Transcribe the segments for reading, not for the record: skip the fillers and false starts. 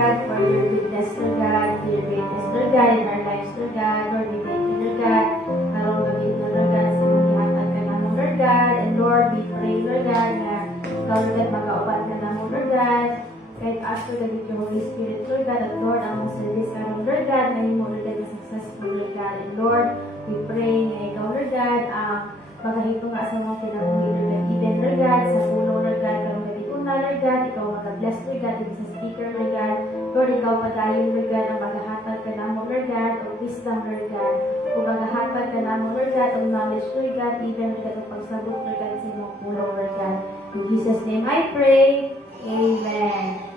God, for your goodness, Lord God, for your greatness, Lord God, in our lives, Lord God. Lord, we thank you, Lord God. Karong gabi na, Lord God, sa imong gihatag ka namon, Lord God. And Lord, we pray, Lord God, na ikaw, Lord God, makauban ka namon, Lord God. Kahit after the with your Holy Spirit, Lord God, and Lord, ang mong service karon, Lord God, na himo, Lord God, na successful, Lord God. And Lord, we pray na ikaw, Lord God, magahito nga sa mga pinagpuhin, Lord God, even, Lord God, sa pulo, Lord God, karong gabi una, Lord God, ikaw mag-bless, Lord God, sa speaker, Lord God. Lord, ikaw padayon, Lord God, ang maghahatag ka namon, Lord God, o wisdom, Lord God, o maghahatag ka namon, Lord God, o knowledge, Lord God, even, Lord God, ang pagsagot, Lord God, sa imong pulo, Lord God. In Jesus' name I pray. Amen.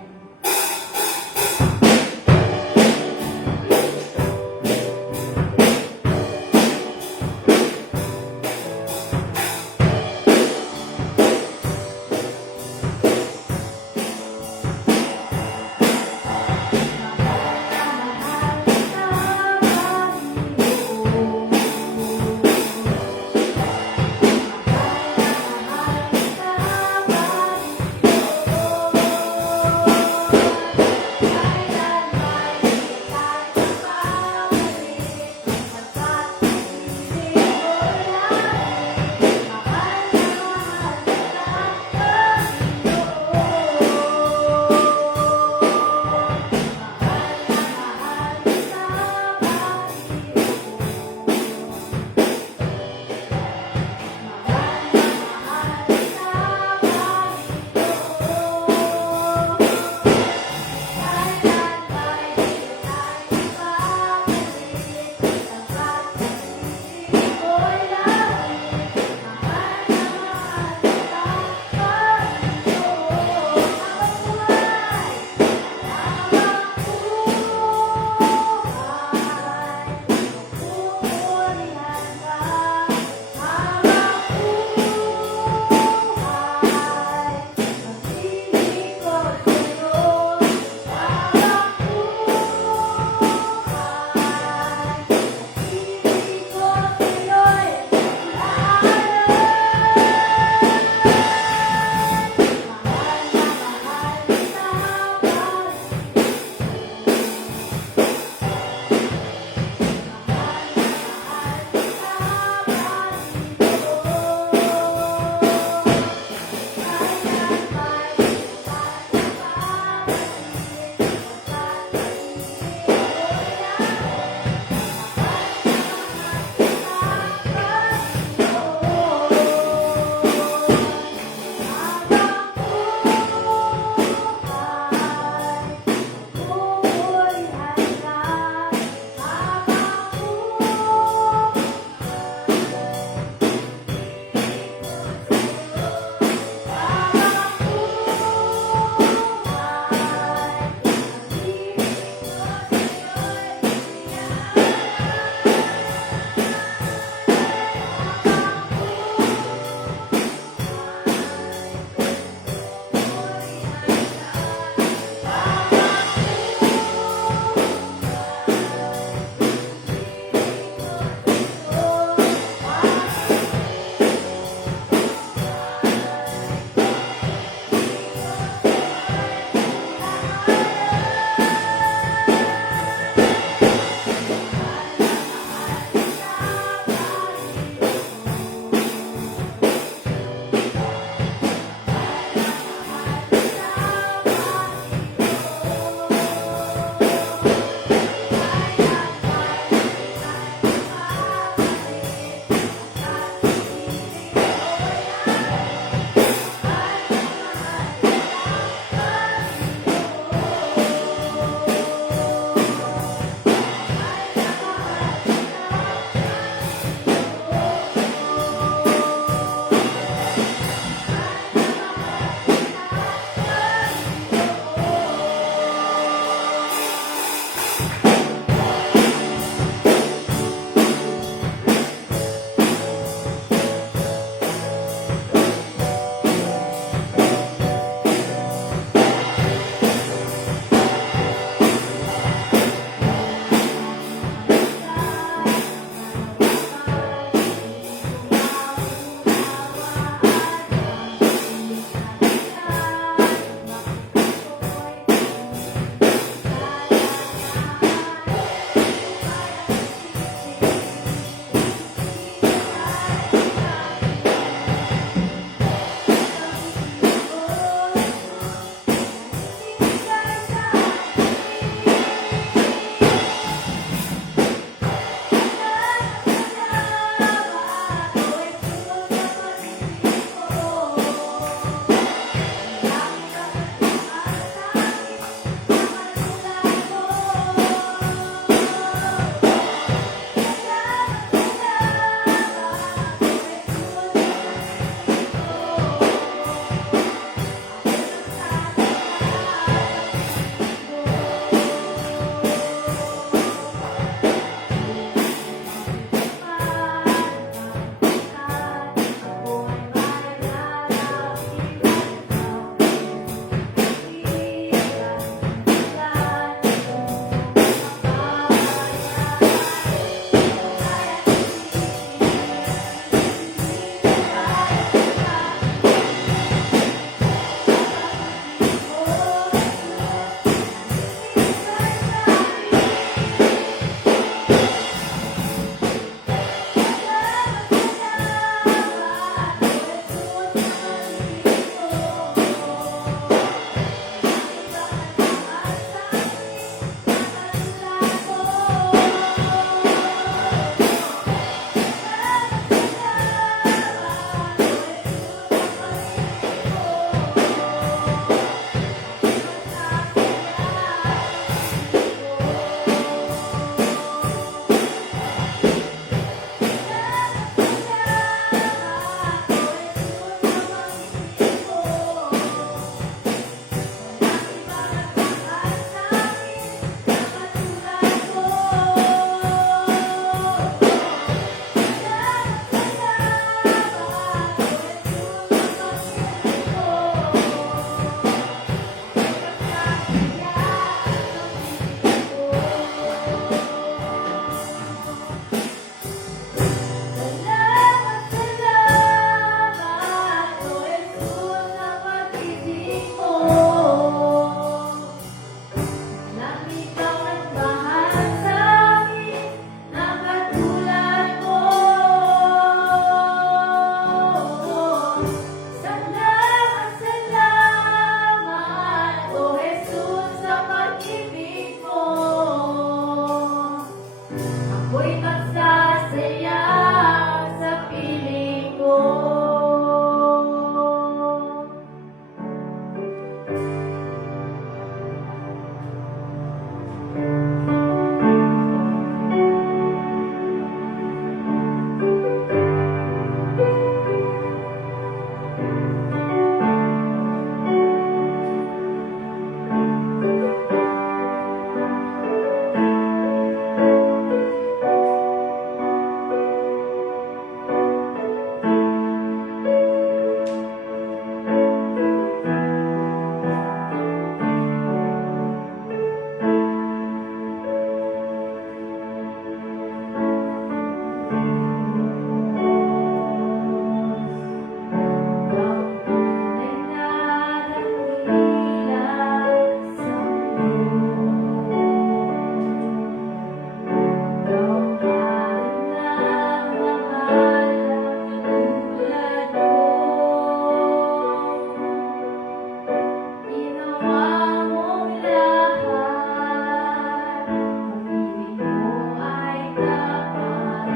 ginawa mong lahat. Pag-ibig mo ay tapat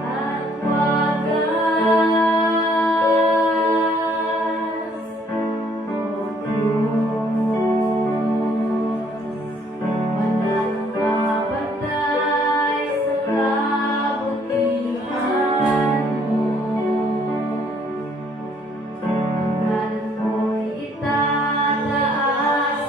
at wagas. O Diyos, walang babantay sa kabutihan mo. Ang ngalan mo'y itataas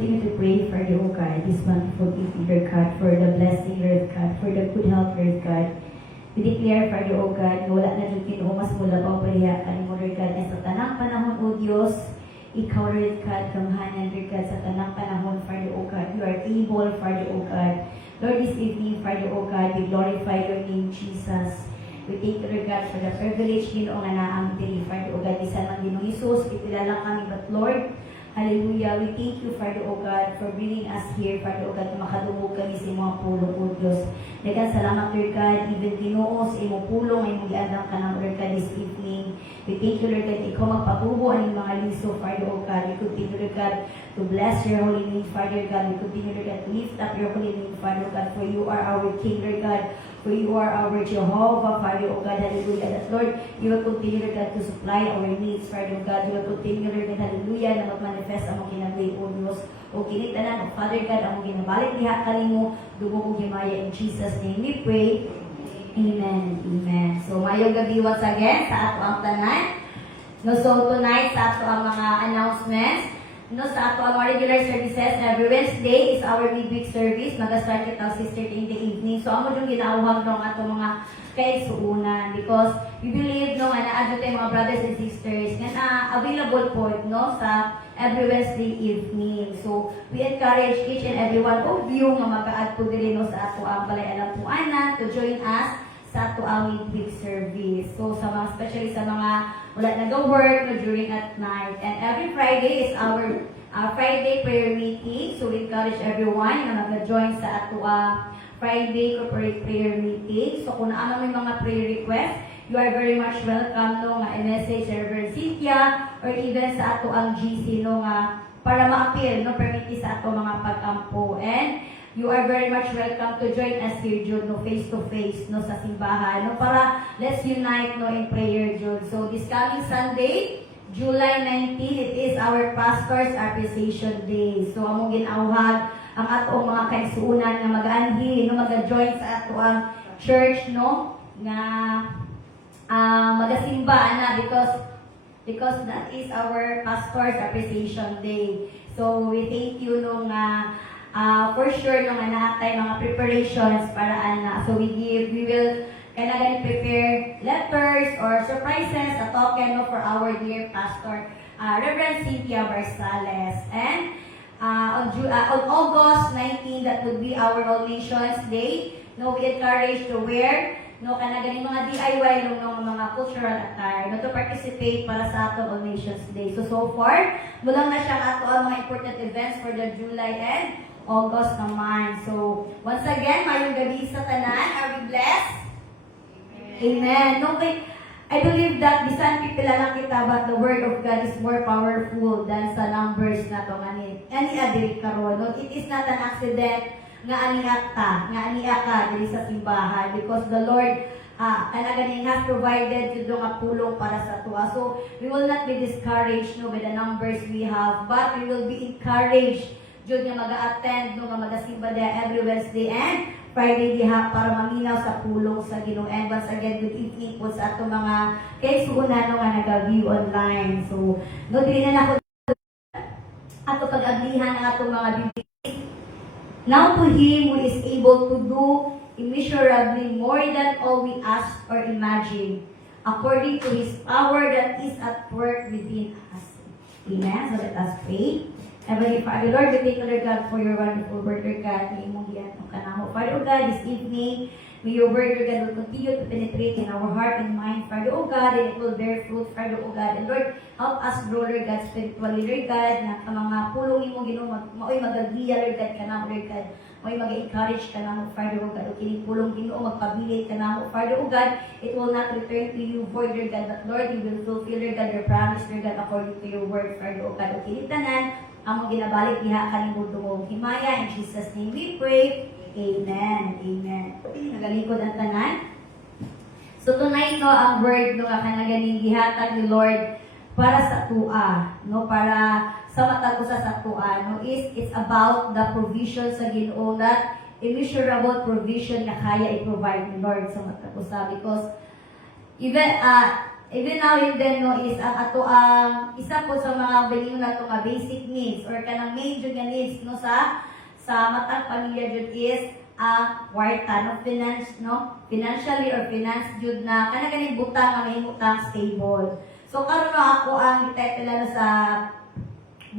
continue to pray for you, O God, this wonderful evening, Lord God, for the blessing, Lord God, for the good health, Lord God. We declare for you, O God, na wala na dyan kinumas mula pa pariyakan mo, Lord God, na sa tanang panahon, O Diyos, ikaw, Lord God, kamhanan, Lord God, sa tanang panahon, for you, O God. You are able, for you, O God. Lord, this evening, for you, O God, we glorify your name, Jesus. We thank you, Lord God, for the privilege, Ginoo, nga naaming deliver, O God, bisan man Ginoo Jesus, ipilala kami, but Lord, hallelujah, we thank you, Father, O God, for bringing us here, Father, O God, na makadungog kami sa mga pulong, O Diyos. Daghang salamat, Lord God, even Ginoo, sa imong pulong, ay mong iandang ka ng, Lord God, this evening. We thank you, Lord God, ikaw magpatubo ang mga liso, Father, O God. We continue, Lord God, to bless your holy name, Father God. We continue, Lord God, to lift up your holy name, Father, O God, for you are our King, Lord God. For you are our Jehovah, Father, O God, hallelujah. That, Lord, you will continue, Lord God, to supply our needs, Father, O God. You will continue, Lord God, hallelujah, na mag-manifest ang mga kinabay, O Diyos. O kinitanan, O Father God, ang mga ginabalik diha kanimo, dugo kong himaya. In Jesus' name we pray. Amen. Amen. So, mayong gabi once again sa ato ang tanan. No, so tonight sa ato ang mga announcements. No, sa ato ang mga regular services, every Wednesday is our midweek service. Mag-start kita 6:30 in the evening. So, amo yung ginauhag ng ato mga kaigsuunan because we believe no nga na tayo mga brothers and sisters nga na available po no sa every Wednesday evening. So, we encourage each and every one of you nga mag-add po diri no sa ato ang balay-alang puanan to join us sa ato ang midweek service. So, sa mga, especially sa mga wala nag-work no, during at night. And every Friday is our Friday prayer meeting. So, we encourage everyone na mag-join sa ato ang Friday corporate prayer meeting. So, kung ano may mga prayer request, you are very much welcome no nga i-message Reverend Cynthia or even sa ato ang GC no nga para ma-appeal no permiti sa ato mga pag-ampo. And you are very much welcome to join us here, Jude, no, face to face, no, sa simbahan, no, para let's unite, no, in prayer, Jude. So, this coming Sunday, July 19, it is our Pastor's Appreciation Day. So, among ginauhag ang atong mga kaigsuunan na mag-anhi, no, mag-join sa ato ang church, no, nga magasimba na because that is our Pastor's Appreciation Day. So, we thank you, no, nga for sure nung naatay mga preparations para ana. So we will kailangan prepare letters or surprises, a token no, for our dear pastor, Reverend Cynthia Barsales. And on August 19, that would be our All Nations Day. No, we encourage to wear no kanaganing mga DIY no mga cultural attire no to participate para sa ato All Nations Day. So far, mulang na siya ato ang mga important events for the July and August naman. So, once again, mayong gabi sa tanan. Are we blessed? Amen. No, I believe that bisan pipila lang kita, but the word of God is more powerful than sa numbers na to. Ani adiri karon. No? It is not an accident nga aniak ka diri sa simbahan because the Lord kanaganing has provided to nga pulong para sa tuwa. So, we will not be discouraged no, by the numbers we have, but we will be encouraged Jud nga mag-attend no nga magasimba dia every Wednesday and Friday diha para maminaw sa pulong sa Ginoo. And once again, good evening po sa ato mga kaigsuunan no nga naga-view online. So, no dili na ako ato pag-ablihan ang atong mga bibig. Now to Him who is able to do immeasurably more than all we ask or imagine, according to His power that is at work within us. Amen. So let us pray. Heavenly Father, Lord, we thank you, Lord God, for your wonderful word, Lord God. May imong giyan ang kanamo. Father, oh God, this evening, may your word, Lord God, will continue to penetrate in our heart and mind, Father, oh God, and it will bear fruit, Father, oh God. And Lord, help us grow, Lord God, spiritually, Lord God, na ka mga pulong imong Ginoo, maoy magagiya, Lord God, kanamo, Lord God. Maoy mag-encourage kanamo, Father, oh God. O kining pulong Ginoo, magpabilit kanamo, Father, oh God. It will not return to you void, Lord God, but Lord, you will fulfill, Lord God, your promise, Lord God, according to your word, Father, oh God. O kinitanan, among ginabalik diha kaning dungog himaya. In Jesus' name we pray. Amen. Amen. Nagalikod ang tanan. So tonight no ang word no nga kanaganing gihatag ni Lord para sa tua, no para sa matag usa sa tua, no is it's about the provision sa Ginoo, that immeasurable provision na kaya i-provide ni Lord sa matag usa because even even now and then no is ang ato ang isa po sa mga bilin nato nga basic needs or kanang main jud nga needs no sa matang pamilya jud is kwarta no financially or finance jud na kana ganing butang nga mahimutang stable. So karon na ako ang title na sa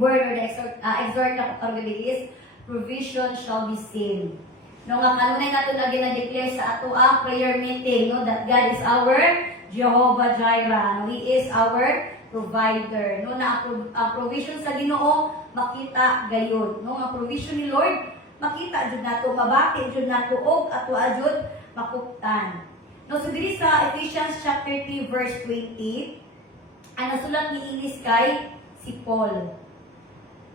word or the exhort na ko karon is provision shall be seen. No nga kanunay nato na gina-declare sa ato ang prayer meeting no that God is our Jehovah Jireh. He is our provider. No na ang provision sa Ginoo makita gayon. No ang provision ni Lord makita jud nato, mabati jud nato og ato ajud makuptan. No so diri sa Ephesians chapter 3 verse 20 ang nasulat ni English kay si Paul.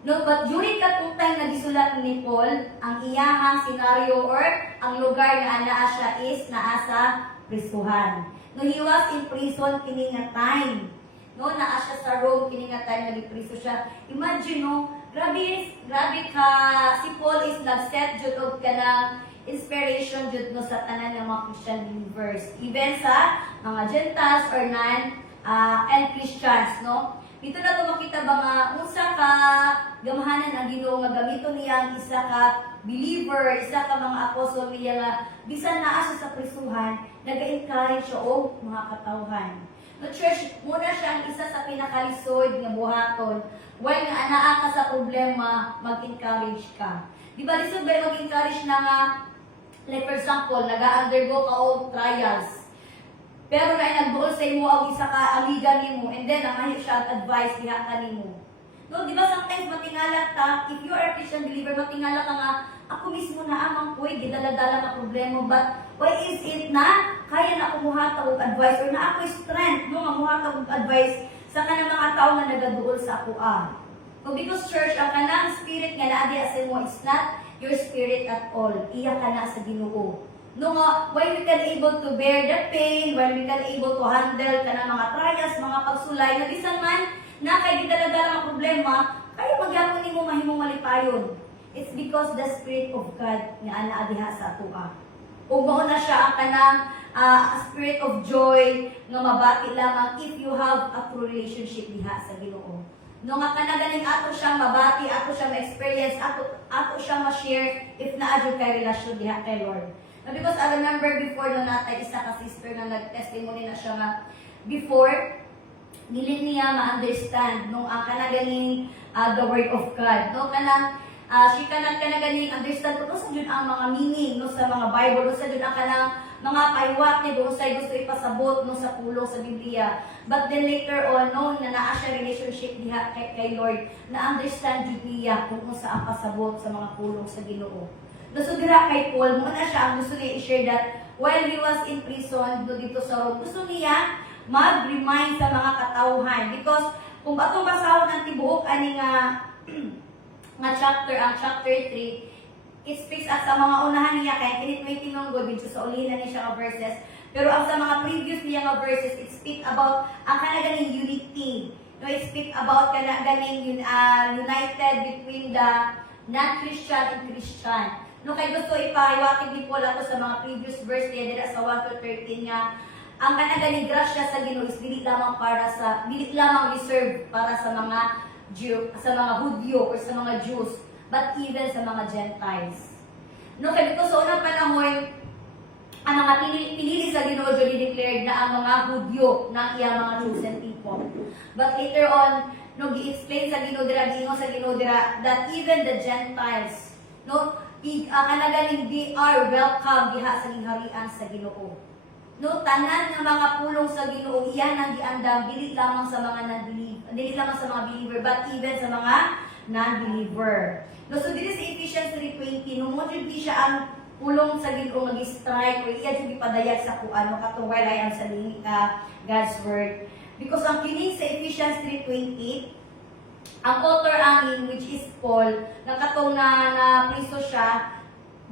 No, but during katong time na gisulat ni Paul, ang iyahang senaryo or ang lugar nga anaa siya is naa sa prisuhan. No, he was in prison kini nga time. No, naa siya sa Rome kini nga time na gipriso siya. Imagine no, grabe ka si Paul is nag-set jud og kanang inspiration jud no sa tanan ng mga Christian believers, even sa mga Gentiles or and Christians, no? Dito na ito makita ba nga unsa ka gamahanan ang Ginoo nga gamito niya ang isa ka believer, isa ka mga apostol niya nga bisan naa siya sa prisuhan, nag-encourage siya og mga katawhan. No church, muna siya ang isa sa pinakalisod nga buhaton. While nga anaa ka sa problema, mag-encourage ka. Di ba lisod ba mag-encourage na nga, like for example, nag-undergo ka og trials. Pero na nagbuol sa imo ang isa ka amiga nimo and then ang siya advice diha kanimo. No, di ba sometimes matingala ta, if you are a Christian believer, matingala ka nga ako mismo na amang koy gidala-dala ka problema, but why is it na kaya na ako muhatag og advice or na ako strength no nga muhatag og advice sa kanang mga tao nga nagaduol sa ako So because church ang kanang spirit nga naa diha sa imo is not your spirit at all. Iya ka na sa Ginoo. No nga, when we can able to bear the pain, when we can able to handle kanang mga trials, mga pagsulay, na bisan man, na kay gidala-dala ang problema, kaya magyapon nimo mahimong malipayon. It's because the Spirit of God nga ana diha sa atua. Ug mao na siya ang kanang spirit of joy nga mabati lamang if you have a true relationship diha sa Ginoo. No nga kanaganing ato siyang mabati, ato siyang ma-experience, ato siyang ma-share if naadyo kay relasyon diha kay Lord. Because I remember before no natay isa ka sister na nag-testimony na siya nga before dili niya ma-understand nung ang kanaganing the word of God. No kanang she kanaganing understand kung sa jud ang mga meaning no sa mga Bible, sa jud ang kanang mga pahiwat ni do sa gusto ipasabot no sa pulong sa Biblia. But then later on no na naa siya relationship diha kay Lord, na understand jud niya kung sa ang pasabot sa mga pulong sa Ginoo. Nasudira kay Paul, muna siya ang gusto niya i-share that while he was in prison dito sa Rome, gusto niya mag-remind sa mga katauhan. Because kung atong basahon ang tibuok ani nga chapter, ang chapter 3, it speaks at sa mga unahan niya, kaya kinitwaiting ng God, dito sa ulihan niya siya nga verses. Pero ang sa mga previous niya nga verses, it speak about ang kanaganing unity. No, it speak about kanaganing united between the non-Christian and Christian. No kay gusto ipahiwatig ni Paul ato sa mga previous verse niya dira sa 1-13 nga ang kanaganing grasya sa Ginoo is dili lamang reserved para sa mga Hudyo or sa mga Jews, but even sa mga Gentiles. No kay dito sa unang panahon ang mga pinili sa Ginoo jud declared na ang mga Hudyo na iya mga chosen people. But later on no gi-explain sa Ginoo dira that even the Gentiles no kanagaling they are welcome diha sa lingharian sa Ginoo. No tanan nga mga pulong sa Ginoo iyan ang giandam dili lamang sa mga believer but even sa mga non-believer. No so dili sa Ephesians 3:20 no mo jud siya ang pulong sa Ginoo nga strike o iya jud gipadayag sa kuan makatong while ay ang sa God's word. Because ang kini sa Ephesians 3:20 ang author ang which is Paul, nakatong na priso siya,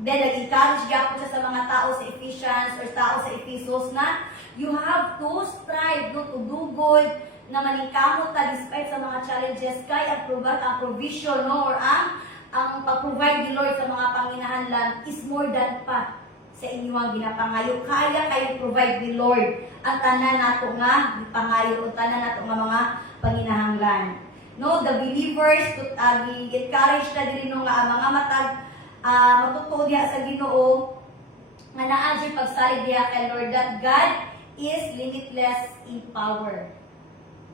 then nag-encourage gyapon siya sa mga tao sa Ephesians or tao sa Ephesus na you have to strive to do good, na maningkamot ta despite sa mga challenges kay ang provision no or ang pag-provide ni Lord sa mga panginahanglan is more than pa sa inyong ginapangayo. Kaya kayo provide ni Lord ang tanan nato nga gipangayo o tanan nato nga mga panginahanglan. No, the believers to encourage na din nga ang mga matag matutuo diha sa Ginoo nga naa gyud pagsalig diha kay Lord that God is limitless in power.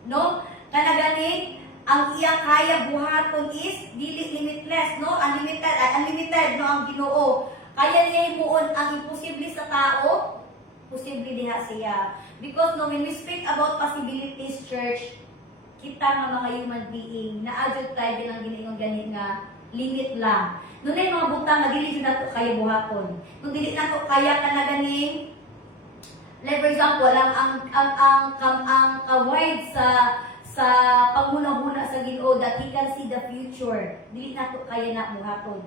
No? Kana gani ang iya kaya buhaton is dili limitless, no? Unlimited no ang Ginoo. Kaya niya himuon ang imposible sa tao, posible diha siya. Because no, when we speak about possibilities, church, kita nga mga human being na adjud tayo din ang giniingon gani nga limit lang. Doon na yung mga butang na dili jud nato kaya buhaton. Kung dili nato kaya kana gani, like for example, ang ka-wide sa pagmuna-muna sa Ginoo that He can see the future. Dili nato kaya na buhaton.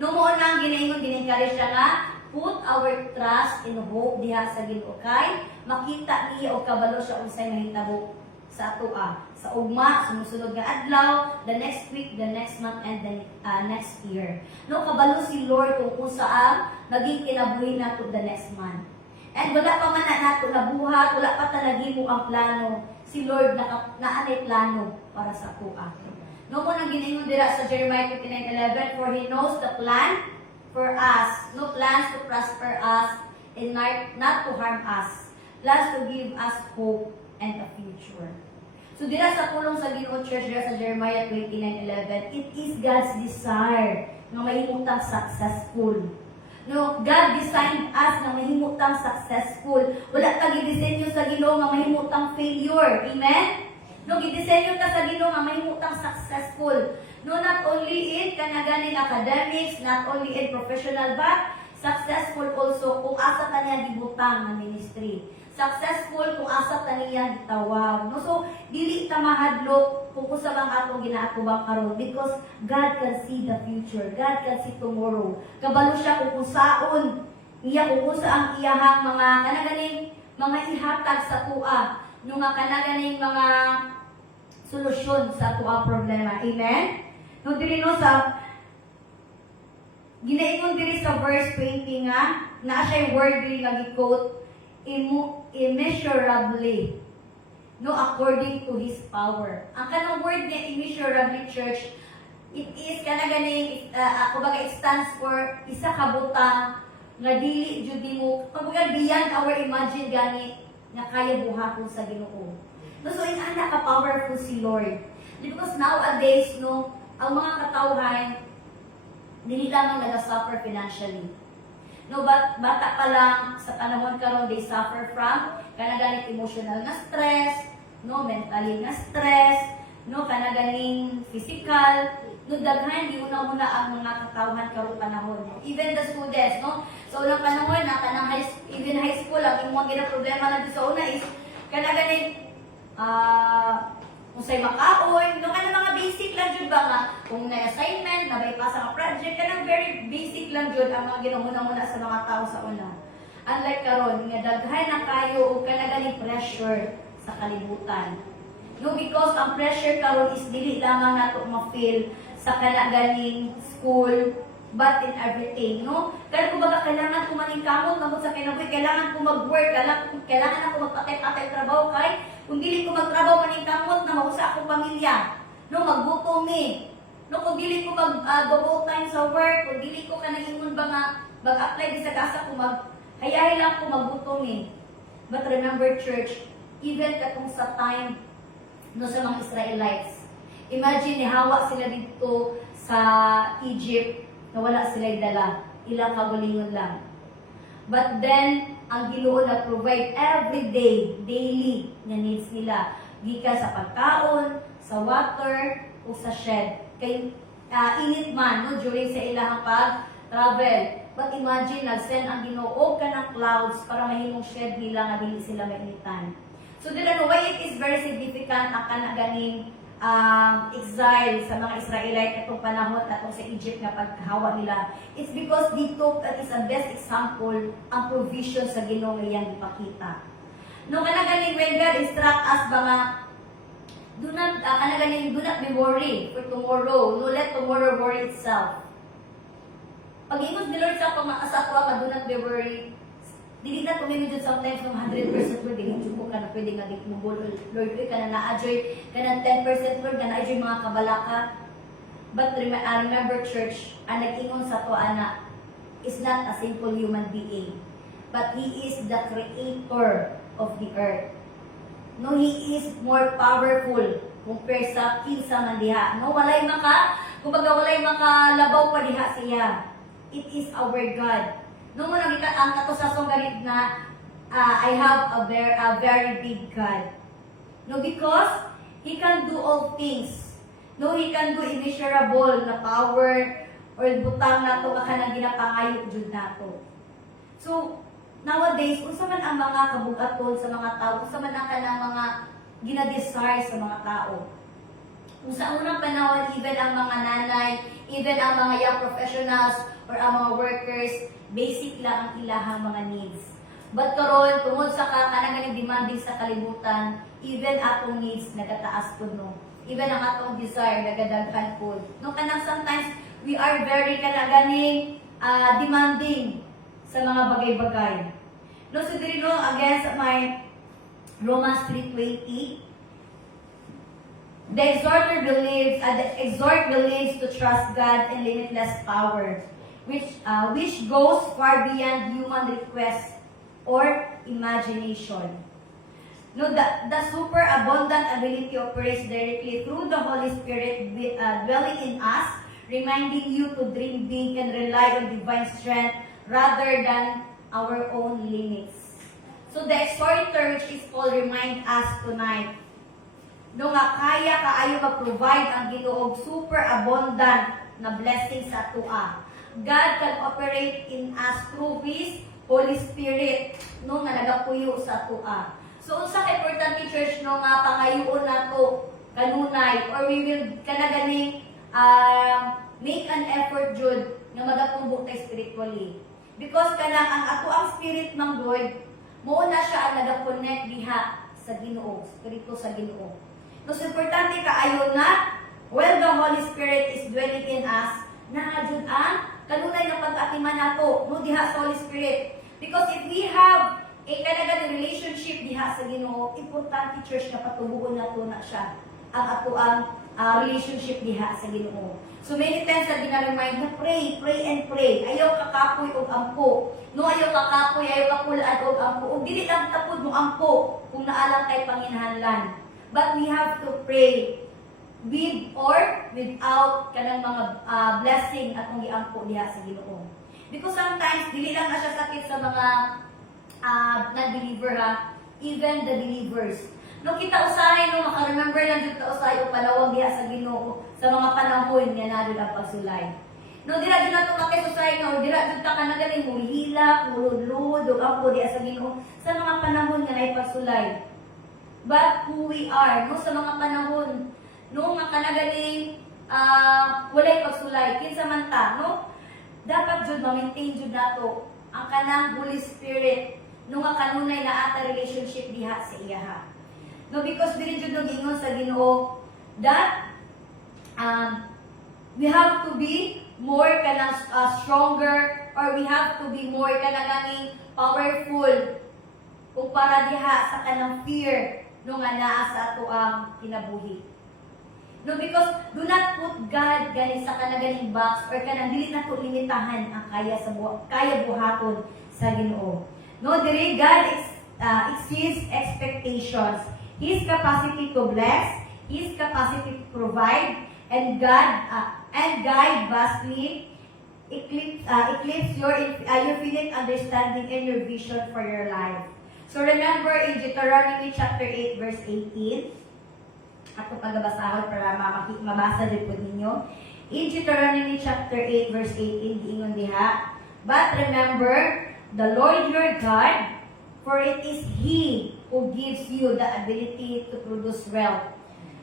No mo na ang ginaingon din-encourage siya nga put our trust in hope diha sa Ginoo kay makita niya og kabalo siya unsay mahitabo sa atoa sa ugma sumusunod nga adlaw, the next week, the next month, and the next year. No kabalo si Lord kung saan naging kinabuhi nato the next month. And wala pa man na nato nabuhat, wala pa ta naghimo ang plano. Si Lord naanay plano para sa atoa. No mo nang ginaingon dira sa Jeremiah 29:11, for He knows the plan for us, no plans to prosper us and not to harm us, plans to give us hope and a future. So dira sa pulong sa Ginoo Church dira sa Jeremiah 29:11, it is God's desire nga mahimutang successful. No, God designed us na mahimutang successful. Wala ta gidisenyo sa Ginoo nga mahimutang failure. Amen? No, gidisenyo ta sa Ginoo nga mahimutang successful. No, not only in kanaganing academics, not only in professional, but successful also kung asa ta niya gibutang nga ministry. Successful kung asa ta niya gitawag. No, so dili ta mahadlok kung usa bang atong ginaatubang karon because God can see the future. God can see tomorrow. Kabalo siya kung saon iya kung usa ang iyahang mga kanaganing mga ihatag sa tuwa no nga kanaganing mga solusyon sa tuwa problema. Amen? No diri no sa ginaingon diri sa verse 20 nga naa siya word diri nga gi-quote immeasurably, no, according to His power. Ang kanang word niya, immeasurably, church, it is, kanaganing, kumbaga, it stands for isa ka butang nga dili jud mo, kumbaga, beyond our imagine gani nga kaya buhaton sa Ginoo. No, so, inaana ka powerful si Lord. Because nowadays, no, ang mga katawhan, dili lamang naga-suffer financially. No, bata pa lang sa panahon karon they suffer from kanaganing emotional na stress, no, mentally na stress, no, kanaganing physical, no, daghan di una-una ang mga katawhan karon panahon. Even the students, no. So unang panahon na kanang even high school ang imong gina-problema na sa una is kanaganing unsay makaon, no, kanang mga basic lang jud ba nga kung na assignment, na may pasa nga project, kanang very basic lang jud ang mga ginahuna-huna sa mga tao sa una. Unlike karon nga daghan na kayo og kanaganing pressure sa kalibutan. No, because ang pressure karon is dili lamang nato ma-feel sa kanaganing school but in everything, no? Pero kumbaga kailangan ko maningkamot ngamot sa kinabuhi, kailangan ko mag-work, kailangan ako magpatay-patay trabaho kay kung dili ko magtrabaho maningkamot na mausa akong pamilya, no, magbuto mi. No, kung dili ko mag-double time sa work, kung dili ko kanaingon ba nga mag-apply di sa kasa ko hayahay lang ko magbuto mi. But remember church, even katong sa time no sa mga Israelites, imagine nihawa sila dito sa Egypt na wala sila'y dala, ilang kagulingon lang. But then, ang Ginoo na provide every day, daily, na needs nila. Gikan sa pagkaon, sa water, o sa shed. Kay init man, no, during sa ilahang pag-travel. But imagine, nag-send ang Ginoo ka ng clouds para mahimong shed nila nga dili sila mainitan. So, dito no, why it is very significant ang kanaganing exile sa mga Israelite itong panahon atong sa Egypt nga paghawa nila. It's because dito that is a best example ang provision sa Ginoo nga iyang ipakita. No kanagaling when God instruct us ba nga do not be worry for tomorrow. No, let tomorrow worry itself. Pag-ingon ni Lord sa pang-asatwa ka, do not be worried. Dili na tumingin dyan sometimes ng 100% Lord, dili dyan ko ka na pwede nga di mo Lord, ka na na-adjoy, ka na 10% Lord, ka na-adjoy mga kabalaka. But remember church, ang nag-ingon sa to ana is not a simple human being, but He is the creator of the earth. No, He is more powerful compare sa kinsa man diha. No, kumbaga walay makalabaw pa diha siya. It is our God. No mo nang ang katusasong ganit na I have a very big God. No, because He can do all things. No, He can do immeasurable na power or butang nato nga kanang ginapangayo jud nato. So, nowadays, unsa man ang mga kabugaton sa mga tao, unsa man ang kanang mga ginadesire sa mga tao. Kung sa unang panahon, even ang mga nanay, even ang mga young professionals or ang mga workers, basic lang ang ilahang mga needs. But karon tungod sa kanang demanding sa kalibutan, even atong needs nagataas pud no. Even ang atong desire nagadaghan pud. No, kanang sometimes we are very demanding sa mga bagay-bagay. No, so diri no against my Romans 3:20, the exhort believes to trust God in limitless power, which goes far beyond human request or imagination. No, the super abundant ability operates directly through the Holy Spirit dwelling in us, reminding you to dream big and rely on divine strength rather than our own limits. So the exhorter, which is Paul, remind us tonight, no nga kaya kaayo mag-provide ang Ginoo super abundant na blessing sa atua. God can operate in us through His Holy Spirit, no nga nagapuyo sa atua. So unsa ka importante church no nga pangayoon nato kanunay or we will kanaganing make an effort jud nga magatubok ta spiritually. Because kanang ang ato ang spirit ng God, mo na siya ang nag-connect diha sa Ginoo, spirito sa Ginoo. No, so importante kaayo na when the Holy Spirit is dwelling in us, na jud ang kanunay na pag-atiman nato no diha sa Holy Spirit. Because if we have a kanang relationship diha sa Ginoo, importante church na patubuon nato na siya ang ato ang relationship diha sa Ginoo. So many times na ginaremind na pray and pray. Ayaw kakapoy og ampo. No, ayaw kakapoy, ayaw kapulaan og ampo. O dili lang tapod mo ampo kung naalang kay panginahanglan. But we have to pray with or without kanang mga blessing at kung giampo diha sa Ginoo. Because sometimes dili lang na siya sakit sa mga na-deliver ha, even the believers. No, kita usahay no maka-remember lang jud ta usahay og palawag diha sa Ginoo sa mga panahon nga nadud ang pagsulay. No, dira jud nato makisusahay no, dira jud ta kana ganing muhila, mulud-lud ug ampo diha sa Ginoo sa mga panahon nga naay pagsulay. But who we are no sa mga panahon no nga kana ganing walay pagsulay kinsa man ta no, dapat jud ma-maintain jud nato ang kanang Holy Spirit no nga kanunay na ata relationship diha sa iyaha. No, because dili jud no gingon sa Ginoo that we have to be more kanang stronger or we have to be more kanang ganing powerful kung para diha sa kanang fear no nga naa sa ato ang kinabuhi. No, because do not put God gani sa kanang ganing box or kanang dili nato limitahan ang kaya buhaton sa Ginoo. No, diri God exceeds expectations. His capacity to bless, His capacity to provide, and guide vastly eclipse your infinite understanding and your vision for your life. So remember in Deuteronomy chapter 8 verse 18, ato pagbabasahon para mabasa din po ninyo. In Deuteronomy chapter 8 verse 18 giingon diha, but remember the Lord your God, for it is He who gives you the ability to produce wealth,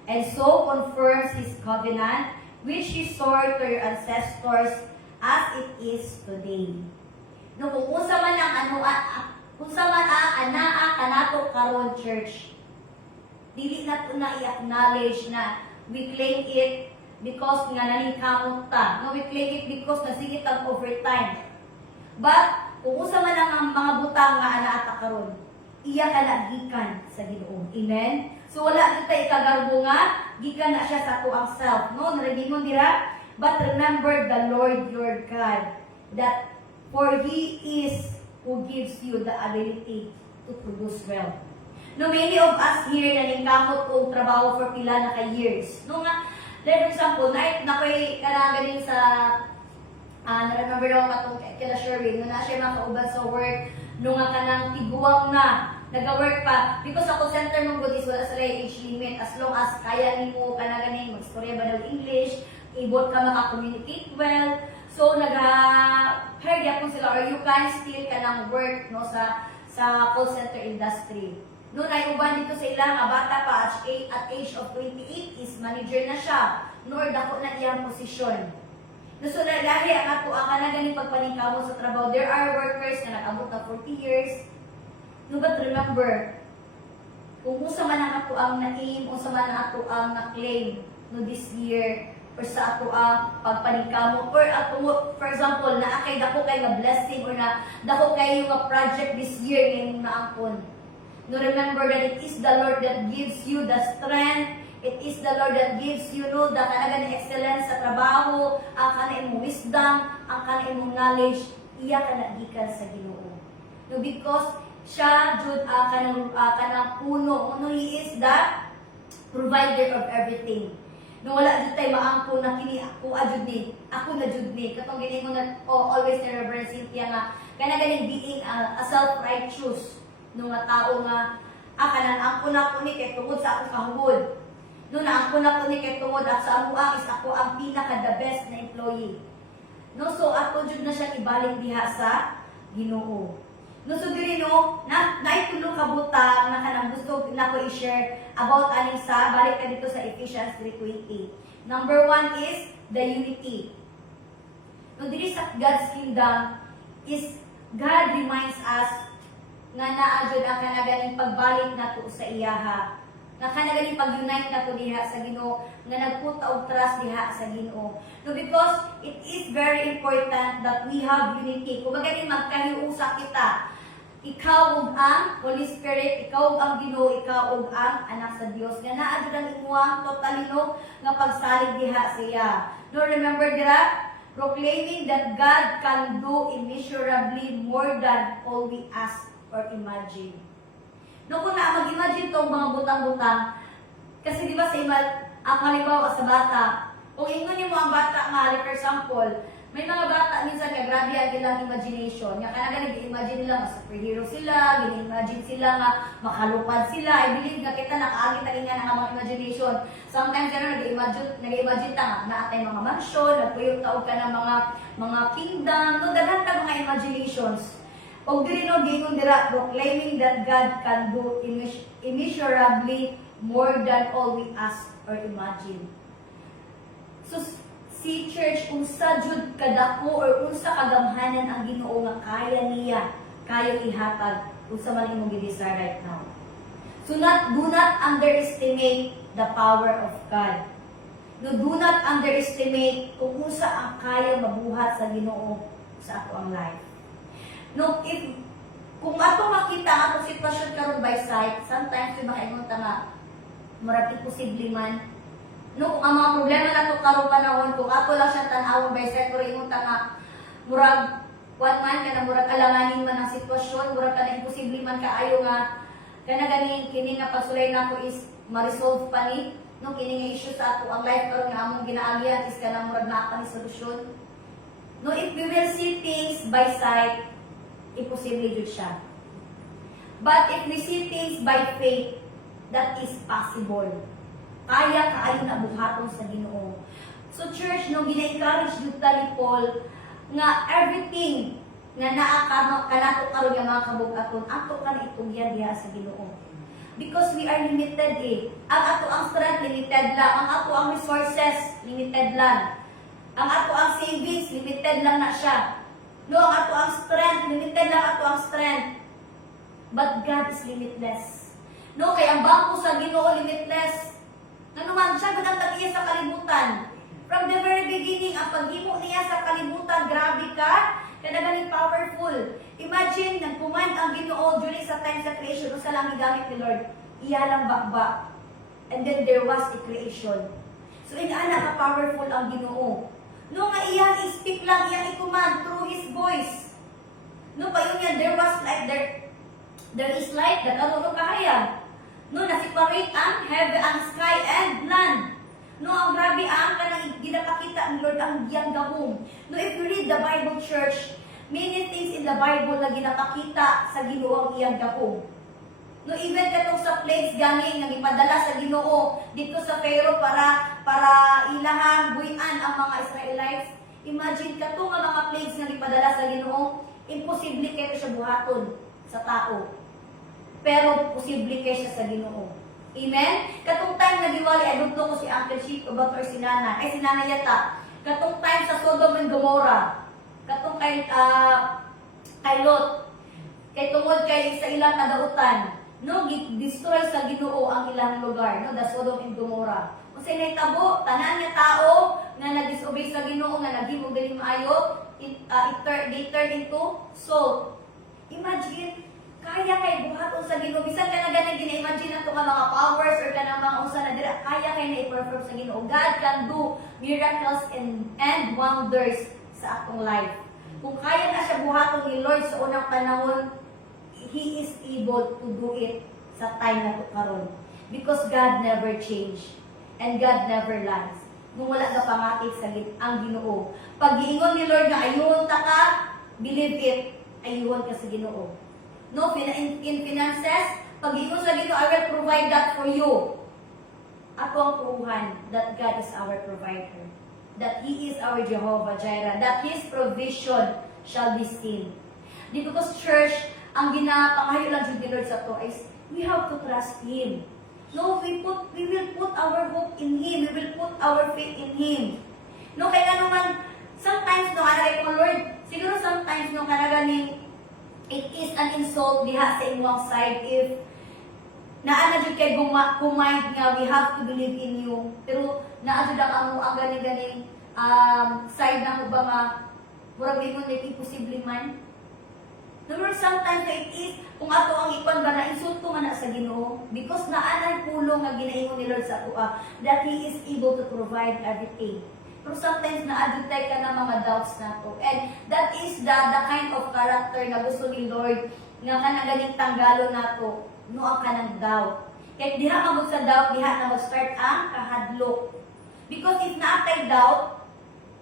and so confirms His covenant, which He swore to your ancestors as it is today. No, kung unsa man ang anaa kanato karon church, dili nato na i-acknowledge na we claim it because nga naningkamot ta. No, we claim it because nasigit ang overtime. But kung usa man ang mga butang nga anaata karon, iya ka na gikan sa Ginoo. Amen. So wala kita ikagarbo nga gikan na siya sa ato ang self. No, naragingon dira. But remember the Lord your God, that for He is who gives you the ability to produce wealth. No, many of us here naningkamot og trabaho for pila na ka years. No nga, like for example, na ko'y kanagaling sa na-remember daw katong kila Sherwin, na siya makaubad sa work, nung nga kanang tiguang na, nag-work pa. Because sa call center mong good is wala sa age limit. As long as kaya ni mo kanagaling mag-storya ba daw English, able ka maka-communicate well. So, nag-pair yapon sila or you can still ka ng work no, sa call center industry. Noon ay uban dito sa ilang bata pa at age of 28 is manager na siya. Nor dako na iyang posisyon. So, dahil ang ato ang kanagaling pagpaningkamot sa trabaho, there are workers na nag-abot na 40 years. No, but remember, kung usa man ang ato ang na-aim, usa man ang ato ang na-claim no, this year, or sa ato ang pagpaningkamot, or ato, for example, na kay dako kay nga blessing, or na dako kay yung project this year ngayong naangkon. No, remember that it is the Lord that gives you the strength. It is the Lord that gives you no, the kanagan excellence sa trabaho, ang kanang wisdom, ang kanang knowledge, iya ka na gikan sa Ginoo. No, because siya jud kanang puno, no, He is the provider of everything. No, wala jud tay maangko na kini ako ajud ni, ako na jud ni. Katong gini mo na always ni Reverend Cynthia nga kanang being a self-righteous no nga tao nga kanang angko na ko ni kay tungod sa akong kahugod. No, na ako na ko ni kay tungod at sa amuang is ako ang pinaka the best na employee. No, so ato jud na siya ibalik diha sa Ginoo. No, so diri no, naitulo ka butang na kanang gusto na ko i-share about aning sa balik ka dito sa Ephesians 3:20. Number 1 is the unity. No, diri sa God's kingdom is God reminds us nga naa jud ang kanaganing pagbalik nato sa iyaha. Nga kanaganing pag-unite nato diha sa Ginoo, nga nagput og trust diha sa Ginoo. No, because it is very important that we have unity. Kung magaling magkahiusa kita, ikaw ug ang Holy Spirit, ikaw ug ang Ginoo, ikaw ug ang anak sa Dios. Nga naa jud ang imuhang totalino nga pagsalig diha sa iya. No, remember dira, proclaiming that God can do immeasurably more than all we ask or imagine. No, kung na mag-imagine tong mga butang-butang, kasi di ba sa ang halimbawa sa bata, kung ingon mo ang bata nga, like for example, may mga bata minsan nga grabe ang ilang imagination. Nga kanang nag-imagine nila nga superhero sila, gini-imagine sila nga makalupad sila. I believe nga kita nakaagit ang nga ng mga imagination. Sometimes ano nag-imagine ta nga naatay mga mansion, nagpuyog taog ka ng mga kingdom, no daghan ta mga imaginations. Og diri no gingon dira proclaiming that God can do immeasurably more than all we ask or imagine. So si church unsa jud kadako or unsa kagamhanan ang Ginoo nga kaya niya kayo ihatag unsa man imong gi-desire right now. So do not underestimate the power of God. No, do not underestimate kung unsa ang kaya mabuhat sa Ginoo sa ato ang life. No, kung ato makita ang atong sitwasyon karon by sight, sometimes yung makaingon ta nga murag imposible man. No, kung ang mga problema nato karon panahon, kung ato lang siya tan-awon by sight, pero ingon ta nga murag what man kana murag alanganin man ang sitwasyon, murag kana imposible man kaayo nga kana gani kini nga pagsulay nako is ma-resolve pa ni no kini nga issue sa ato ang life karon nga among ginaagyan is kana murag naa pa ni solusyon. No, if we will see things by sight, imposible jud siya. But if we see things by faith, that is possible. Kaya kaayo na buhaton sa Ginoo. So church, no, gina-encourage jud ta ni Paul nga everything nga naa kanato karon nga mga kabug-aton, ato kan itugyan diha sa Ginoo. Because we are limited Ang ato ang strength limited lang, ang ato ang resources limited lang. Ang ato ang savings limited lang na siya. No, ang ato ang strength, limited lang ato ang strength. But God is limitless. No, kaya ang bangko sa Ginoo limitless. Ano man siya gud ang tagiya sa kalibutan. From the very beginning, ang paghimo niya sa kalibutan, grabe ka, kadaganing powerful. Imagine, nagpuman ang Ginoo during sa time sa creation, sa lang gamit ni Lord, iyalang bakba. And then there was a creation. So, inaana ka powerful ang Ginoo. No nga iyang i-speak lang, iyang i-command through His voice. No, pa yun yan, there was light, there is light, nagkaroon kahayag. No, na-separate ang heaven, ang sky and land. No, ang grabe ang kanang ginapakita ang Lord ang giyang gahom. No, if you read the Bible, church, many things in the Bible na ginapakita sa Ginoo ang iyang gahom. No, even katong sa plagues gani nga ipadala sa Ginoo dito sa Pharaoh para ilahan buhian ang mga Israelites. Imagine katong nga mga plagues nga ipadala sa Ginoo, imposible kayo siya buhaton sa tao. Pero posible kayo siya sa Ginoo. Amen? Katong time na Diwali, adunto ko si Uncle Chico, Dr. Sinana, si Nana Yata. Katong time sa Sodom and Gomorrah. Katong kay Lot. Kay tungod kay sa ilang kadautan. No, destroy sa Ginoo ang ilang lugar, no, the Sodom and Gomorrah. Kung sa tabo, tanan nga tao nga nag-disobey sa Ginoo, nga naghimo dili maayo, they turn into salt. Imagine, kaya kay buhaton sa Ginoo. Bisan ka na ganang gina-imagine nato nga mga powers or kanang mga usa na dira, kaya kay na i-perform sa Ginoo. God can do miracles and wonders sa atong life. Kung kaya na siya buhaton ni Lord sa unang panahon, He is able to do it sa time na karon. Because God never change. And God never lies. Kung wala ka pamatik sa ang Ginoo. Pag giingon ni Lord na ayuhon ta ka, believe it, ayuhon ka sa Ginoo. No, in finances, pag giingon sa Ginoo, I will provide that for you. Ako ang tuuhan that God is our provider. That He is our Jehovah Jireh. That His provision shall be seen. Because church, ang ginapangayo lang ni Lord sa to is we have to trust Him. No, we will put our hope in Him. We will put our faith in Him. No, kaya naman, sometimes no, kaya ko Lord, siguro sometimes no, kaya it is an insult diha sa inyong side if naana jud kay kumind nga we have to believe in you. Pero naa jud ang ang ganing side na mo ba nga murag ingon na imposible man. Number sometimes it is kung ato ang ikon ba na insulto nga na sa Ginoo because naanay pulong nga ginaingon ni Lord sa ato that He is able to provide everything. Pero sometimes na-adultay ka na mga doubts na to. And that is the kind of character na gusto ni Lord nga kanang ganing tanggalo na to. No ang kanang doubt. Kaya diha magod sa doubt, diha na mag-start ang kahadlok. Because if naatay doubt,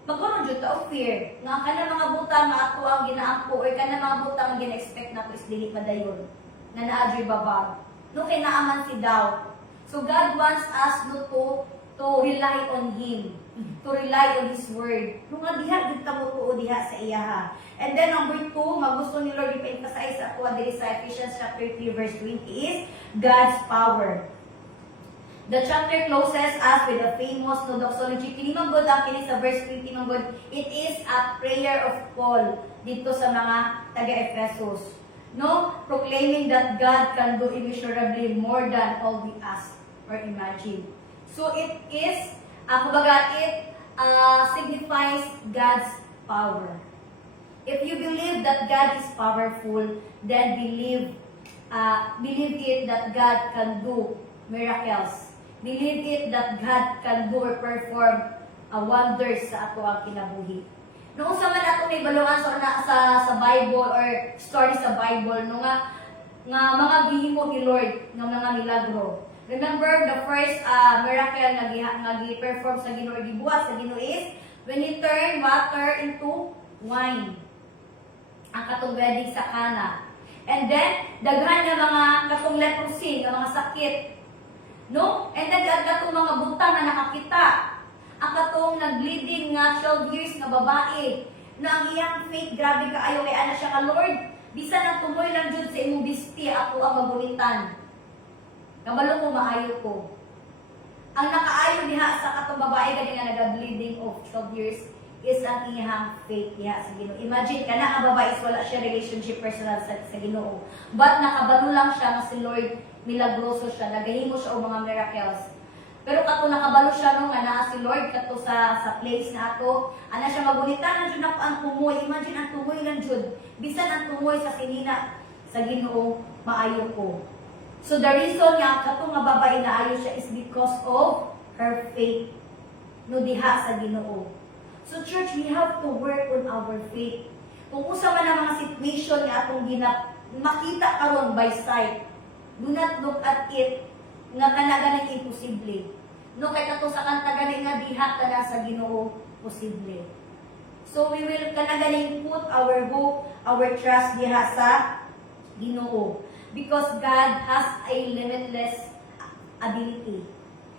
magkaroon dyan ta fear. Nga ka na mga buta nga ako ang ginaampo or ka na mga buta nga gina-expect na to is dili padayon. Na naadyo'y babag. No, kay naaman si doubt. So God wants us no to rely on Him. To rely on His Word. No nga diha, dito mo tuo diha sa iyaha. And then number 2, magusto ni Lord ipa-emphasize ako diri sa Ephesians chapter 3 verse 20 is God's power. The chapter closes us with a famous no doxology. Kini manggod ang kini sa verse 20 manggod. It is a prayer of Paul dito sa mga taga-Ephesus. No, proclaiming that God can do immeasurably more than all we ask or imagine. So it is, kumbaga, it signifies God's power. If you believe that God is powerful, then believe it that God can do miracles. Believe it that God can do or perform wonders sa ato ang kinabuhi. Noong sa man ato may baluan sa Bible or story sa Bible, no nga mga gihimo ni Lord ng mga milagro. Remember the first miracle nga gi-perform sa Ginoo, gibuhat sa Ginoo is when He turned water into wine. Ang katong wedding sa Cana. And then daghan nga mga katong leprosy, nga mga sakit. No? And then katong mga butang na nakakita. Ang katong nag-bleeding nga 12 years nga babae. Na ang iyang faith grabe kaayo kay ana siya ka Lord. Bisan ang tumoy lang jud sa imong bisti ako ang magulitan. Kabalo ko maayo ko. Ang nakaayo diha sa katong babae gani nga naga-bleeding of 12 years is ang iyang faith diha sa Ginoo. Imagine kana ang babae is wala siya relationship personal sa Ginoo. But nakabalo lang siya nga si Lord milagroso siya, nagahimo siya og mga miracles. Pero kato nakabalo siya no nga naa si Lord kato sa place na ato. Ana siya magunita na jud ako ang tumoy. Imagine ang tumoy lang jud. Bisan ang tumoy sa sinina sa Ginoo maayo ko. So the reason nga kato nga babae na ayo siya is because of her faith no diha sa Ginoo. So church, we have to work on our faith. Kung usa man ang mga situation nga atong makita karon by sight, do not look at it nga kanaganing imposible. No kay kato sa kanta gani nga diha kana sa Ginoo posible. So we will kanaganing put our hope, our trust diha sa Ginoo because God has a limitless ability.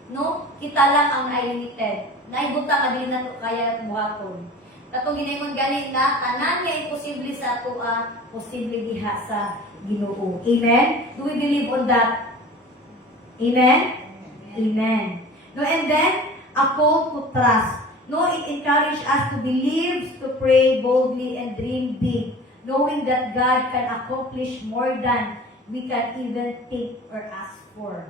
No, kita lang ang limited. Naibuta nga din nato kaya buhaton. Katong gingon gani na tanan nga imposible sa ato posible diha sa Ginoo. Amen. Do we believe on that? Amen? Amen. No, and then, a call to trust. No, it encourages us to believe, to pray boldly, and dream big, knowing that God can accomplish more than we can even think or ask for.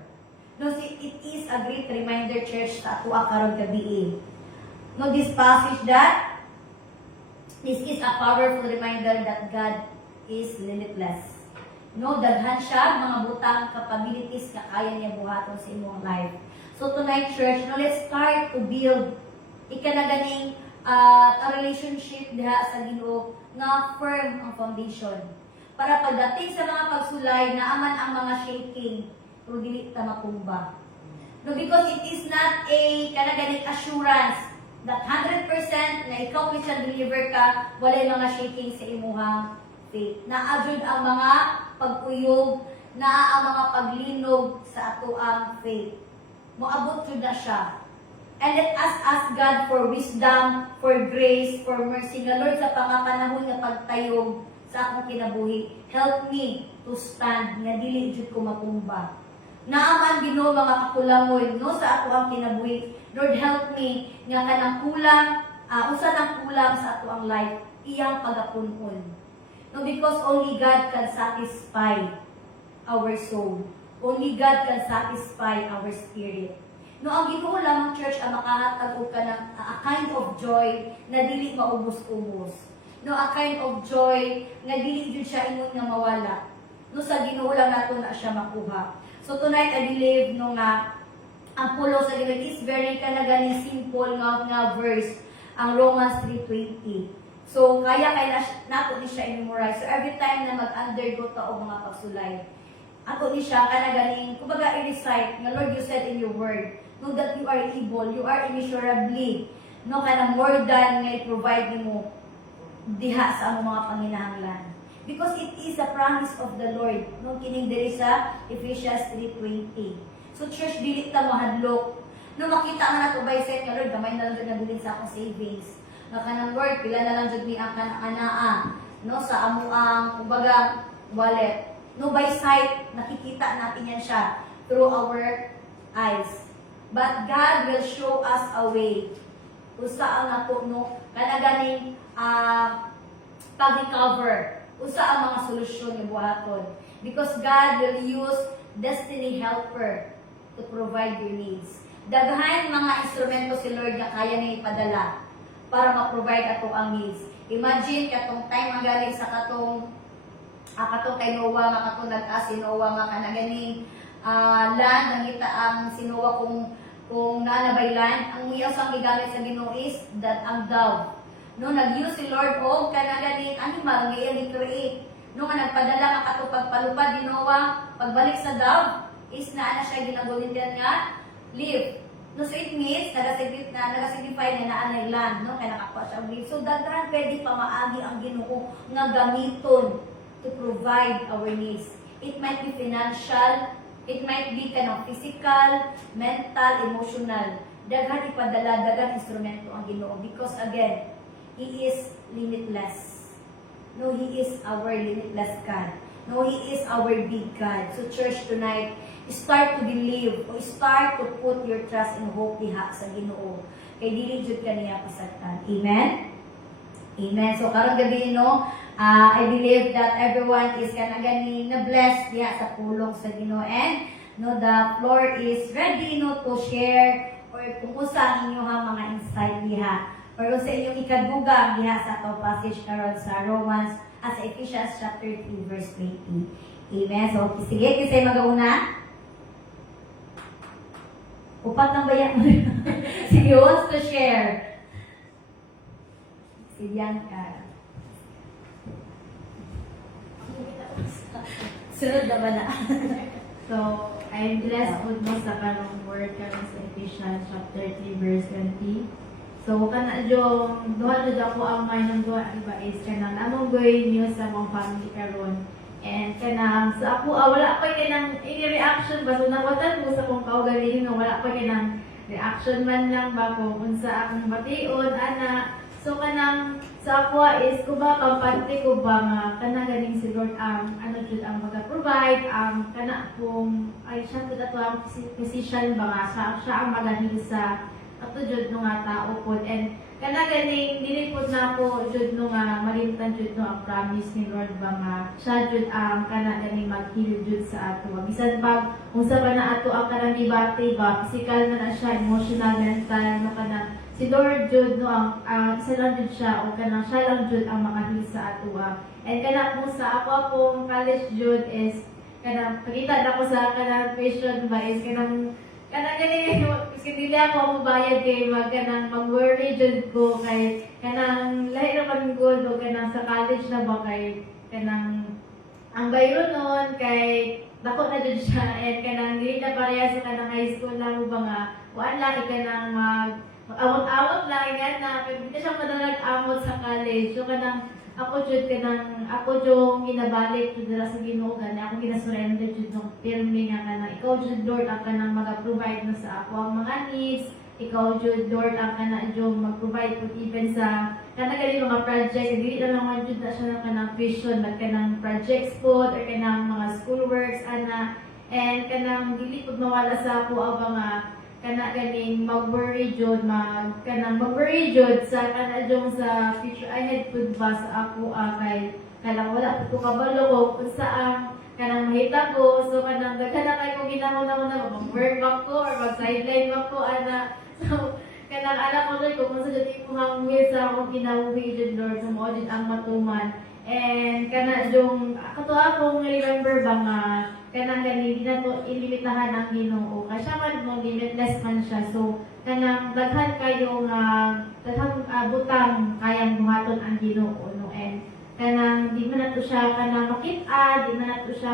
No, see, it is a great reminder, church, sa ato karon gabi. No, this passage that this is a powerful reminder that God is limitless. No, daghan siya mga butang capabilities nga kaya niya buhaton sa imong life. So tonight, church, no, let's start to build ikanaganing a relationship diha sa Ginoo nga firm ang foundation. Para pagdating sa mga pagsulay, naaman ang mga shaking, pero dili ta matumba. No, because it is not a kanaganing assurance that 100% na ikaw Christian believer ka, walay mga shaking sa imuhang faith. Naadjud ang mga pagkuyog, na ang mga paglinog sa ato ang faith. Moabot jud na siya. And let us ask God for wisdom, for grace, for mercy. Nga Lord, sa pangapanahon nga pagtayog sa akong kinabuhi, help me to stand, nga dili jud ko matumba. Naaman Ginoo mga kakulangon no sa ato ang kinabuhi. Lord, help me nga kanang kulang, usa nang kulang sa ato ang life, iyang pagapunon. No, because only God can satisfy our soul. Only God can satisfy our spirit. No, ang Ginoo lamang, church, ang makahatag og kanang a kind of joy na dili maubos-ubos. No, a kind of joy nga dili jud siya ingon nga mawala. No, sa Ginoo lang nato na siya makuha. So tonight I believe no nga ang pulo sa Ginoo is very kanaganing simple nga verse, ang Romans 3:20. So kaya nato ni siya i-memorize. So every time na mag-undergo ta og mga pagsulay, ato ni siya kanaganing kumbaga i-recite nga Lord, you said in your word, know that you are able, you are immeasurably no kana more than nga i-provide nimo diha sa among mga panginahanglan. Because it is a promise of the Lord. No, kining diri sa Ephesians 3:20. So church, dili ta mahadlok. No, makita nga nato by set nga Lord, gamay na lang jud nabilin sa akong savings. Nga kanang Lord, pila na lang jud mi ang kanaa no sa amo ang kumbaga wallet. No, by sight nakikita natin yan siya through our eyes. But God will show us a way. Usa ang nato no kanaganing pag-recover. Usa ang mga solusyon ni buhaton. Because God will use destiny helper to provide your needs. Daghan mga instrumento si Lord na kaya niya ipadala para ma-provide ato ang needs. Imagine katong time ang galing sa katong kay Noah, nga katong nag-as si Noah nga kanaganing land nangita ang si Noah kung nanabay land, ang iyas ang gigamit sa Ginoo is that ang dove. No, nag-use si Lord og kanaganing animal nga iyang i-create. No, nga nagpadala nga katong pagpalupad ni Noah, pagbalik sa dove is naa na siya ginagulindan nga live. No, so it means nagasignify na naanay land, no, kaya nakakuha siya live. So daghan pwede pa maagi ang Ginoo nga gamiton to provide our needs. It might be financial, it might be kind of physical, mental, emotional. Daghan ipadala, daghan instrumento ang Ginoo because again, He is limitless. No, He is our limitless God. No, He is our big God. So church tonight, start to believe o start to put your trust and hope diha sa Ginoo. Kay dili jud kaniya pasagtan. Amen? Amen. So karong gabi no, I believe that everyone is kanaganing na blessed diha sa pulong sa Ginoo and no, the floor is ready, no, to share or kung usa ang inyong mga insight diha. Or sa inyong ikadugang diha sa atong passage karon sa Romans, sa Ephesians chapter 3 verse 20. Amen. So, sige, kisay magauna. Upat ng bayan mo. Sige, who wants to share? Si Bianca. Sunod na ba na? So, I'm blessed with mo sa kanong word karon sa Ephesians chapter 3 verse 20. So, kana yung duha jud ako ang may nang duha iba is kanang among goy news sa mong family karon. And kanang sa ako wala pa kanang reaction ba so nawatan mo sa kong kaugalingon nga wala pa kanang reaction man lang ba kung unsa akong bation ana. So kanang sa ako is ko ba kampante ko ba nga kana ganing si Lord ang ano jud ang maga-provide ang kana kung ay siya jud ato ang physician ba nga siya ang magahil sa ato jud no nga tao pod and kana ganing dili pod na ako jud no nga malimtan jud no ang promise ni Lord ba nga siya jud ang kana ganing mag-heal jud sa ato bisan pag unsa ba na ato ang kanang gibati ba physical na siya emotional mental no kana si Lord jud no ang isa lang jud siya o kanang siya lang jud ang makahil sa ato and kana po sa ako akong college jud is kanang pakita na ko sa kanang question ba is kanang ganing kasi dili ako mabayad kay mag-worry jud ko kay kanang lahi naman ko do kanang sa college na ba kay kanang ang bayro nun kay dako na jud siya and kanang dili na pareha sa kanang high school na mo ba nga wala kanang mag-awat-awat lang nga na pero hindi siya madalag amot sa college so kanang ako jud ginabalik jud dira sa Ginoo gani ako ginasurrender jud ng pirmi nga kanang ikaw jud Lord ang kanang maga-provide no sa ako ang mga needs ikaw jud Lord ang kanang jud mag-provide pud even sa kanang gali mga project dili na lang jud na siya ng kanang tuition but kanang projects pod or kanang mga schoolworks ana and kanang dili pud mawala sa ako ang mga kana ganing mag-worry jud mag-worry jud sa kana jud sa future ahead pud ba sa ako kay kanang wala pud ko kabalo ko kung saan kanang mahita ko so kanang daghan na kay ko ginahuna mag-work back ko or mag-sideline back ko ana so kanang alam ko rin kung sa jud ko hangwit sa akong ginawi jud Lord so mo jud ang matuman and kana jung kato akong remember ba nga kanang gani na to ilimitahan ang Ginoo kay siya man mo limitless man siya so kanang daghan kayo nga daghang butang kayang buhaton ang Ginoo no and kanang di man nato siya kanang makit-a di man nato siya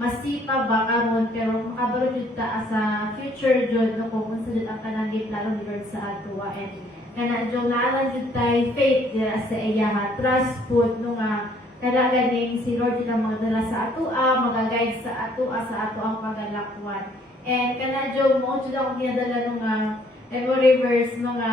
masipa ba karon pero makabaro jud ta sa future jud no kung unsa jud ang kanang giplano ni Lord sa ato and kana jud naalan jud tay faith dira sa iya trust pud no nga kada ganing si Lord din ang magdala sa ato mag-guide sa ato ang pagalakwan. And kana jud mo jud ako ginadala nung memory verse mga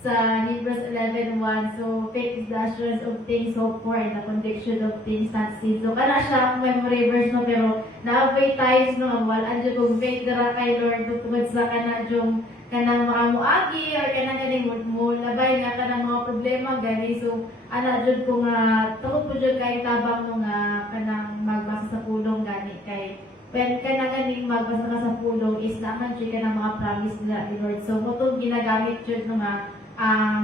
sa Hebrews 11:1. So faith is the assurance of things hoped for and the conviction of things not seen. So kana siya ang memory verse no pero naabay times no wala jud kog faith dira kay Lord tungod sa kana jud kanang mga muagi or kanang ganing mo labay nga kanang mga problema gani so ana jud ko nga tuod ko jud kay tabang no nga kanang magbasa sa pulong gani kay when kanang ganing magbasa ka sa pulong is naman jud kanang mga promise nila ni Lord so mo tong ginagamit jud no nga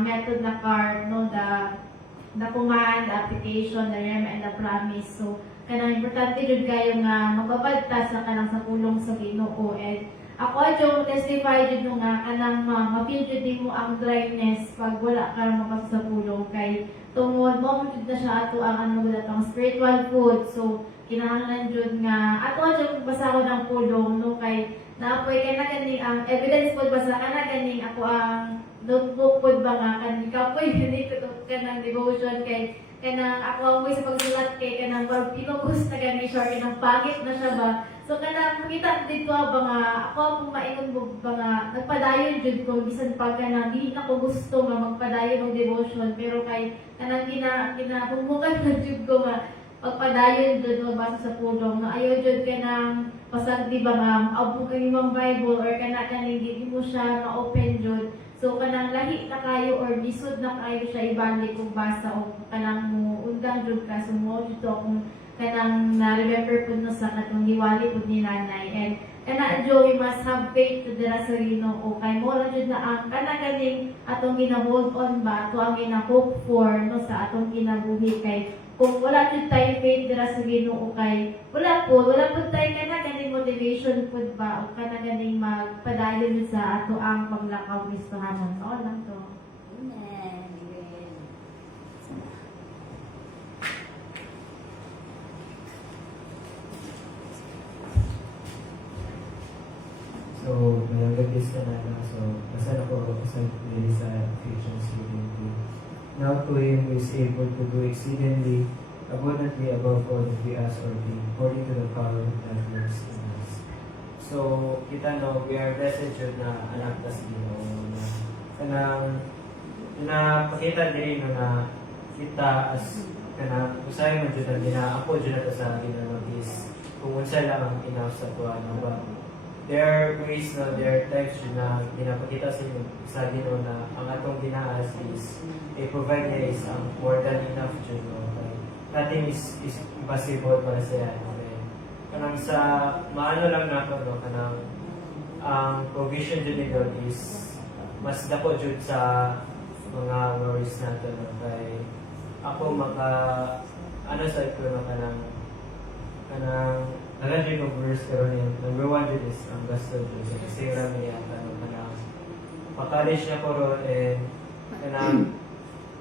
method na card no the command, the application, the rem and the promise so kanang importante jud kayo nga magbabadta sa kanang sa pulong sa Ginoo and ako adyo testify jud nga kanang ma-feel jud mo ang dryness pag wala ka mapasok sa pulong kay tungod mo jud na siya ato ang ano datang spiritual food so kinahanglan jud nga ato adyo basa ko ng pulong no kay naapoy ka na ganing ang evidence pod basa ka na ganing ako ang notebook pod ba nga kaning kapoy dito ka ng devotion kay kanang ako ang way sa pagsulat kay kanang pag pinupost na ganing short kanang pangit na siya ba so kanang makita dito ba nga ako ang maingon mo ba nga nagpadayon jud ko bisan pag kanang dili na ko gusto nga magpadayon og devotion pero kay kanang kinahumukan na jud ko nga pagpadayon jud magbasa sa pulong na ayo jud kanang pasagdi ba nga abog kay imong Bible or kana kaning di mo siya ma-open jud so kanang lahi na kayo or bisod na kayo siya ibalik kung basa o kanang mo undang jud ka so mo dito akong kanang na-remember po no sa katong hiwali po ni nanay. And Joe, we must have faith to dira sa Ginoo kay mo ra jud na ang kanagaling atong gina-hold on ba ato ang gina-hope for no sa atong kinabuhi kay kung wala jud tayo faith dira sa Ginoo kay wala po tayo kanagaling motivation pud ba o kanagaling magpadayon sa ato ang paglakaw Kristohanon. Mao lang to. Amen. So, nalagagis ka na lang. So, basta ako sa dili sa Ephesians 3:20. Now to him who is able to do exceedingly abundantly above all that we ask or think, according to the power that works in us. So, kita no, we are blessed yun na anak tas Ginoo na kanang pakita din no na kita as kanang usay man jud ang ginaapo jud nato sa Ginoo is kung unsa lang ang inaw sa tuwa no ba. There are ways na there are times yun na ginapakita sa inyo sa Ginoo na ang atong ginaas is provide niya is more than enough yun no. Nothing is impossible para sa yan. Okay? Kanang sa maano lang na ako, no? Kanang ang provision dyan ni God is mas dako dyan sa mga worries natin. No? Kay ako ano sa ito no? Kanang nalagay ko verse pero number 1 dyan is ang gasto dyan. So, kasi rami yata no? Kanang pa-college na ko ron and kanang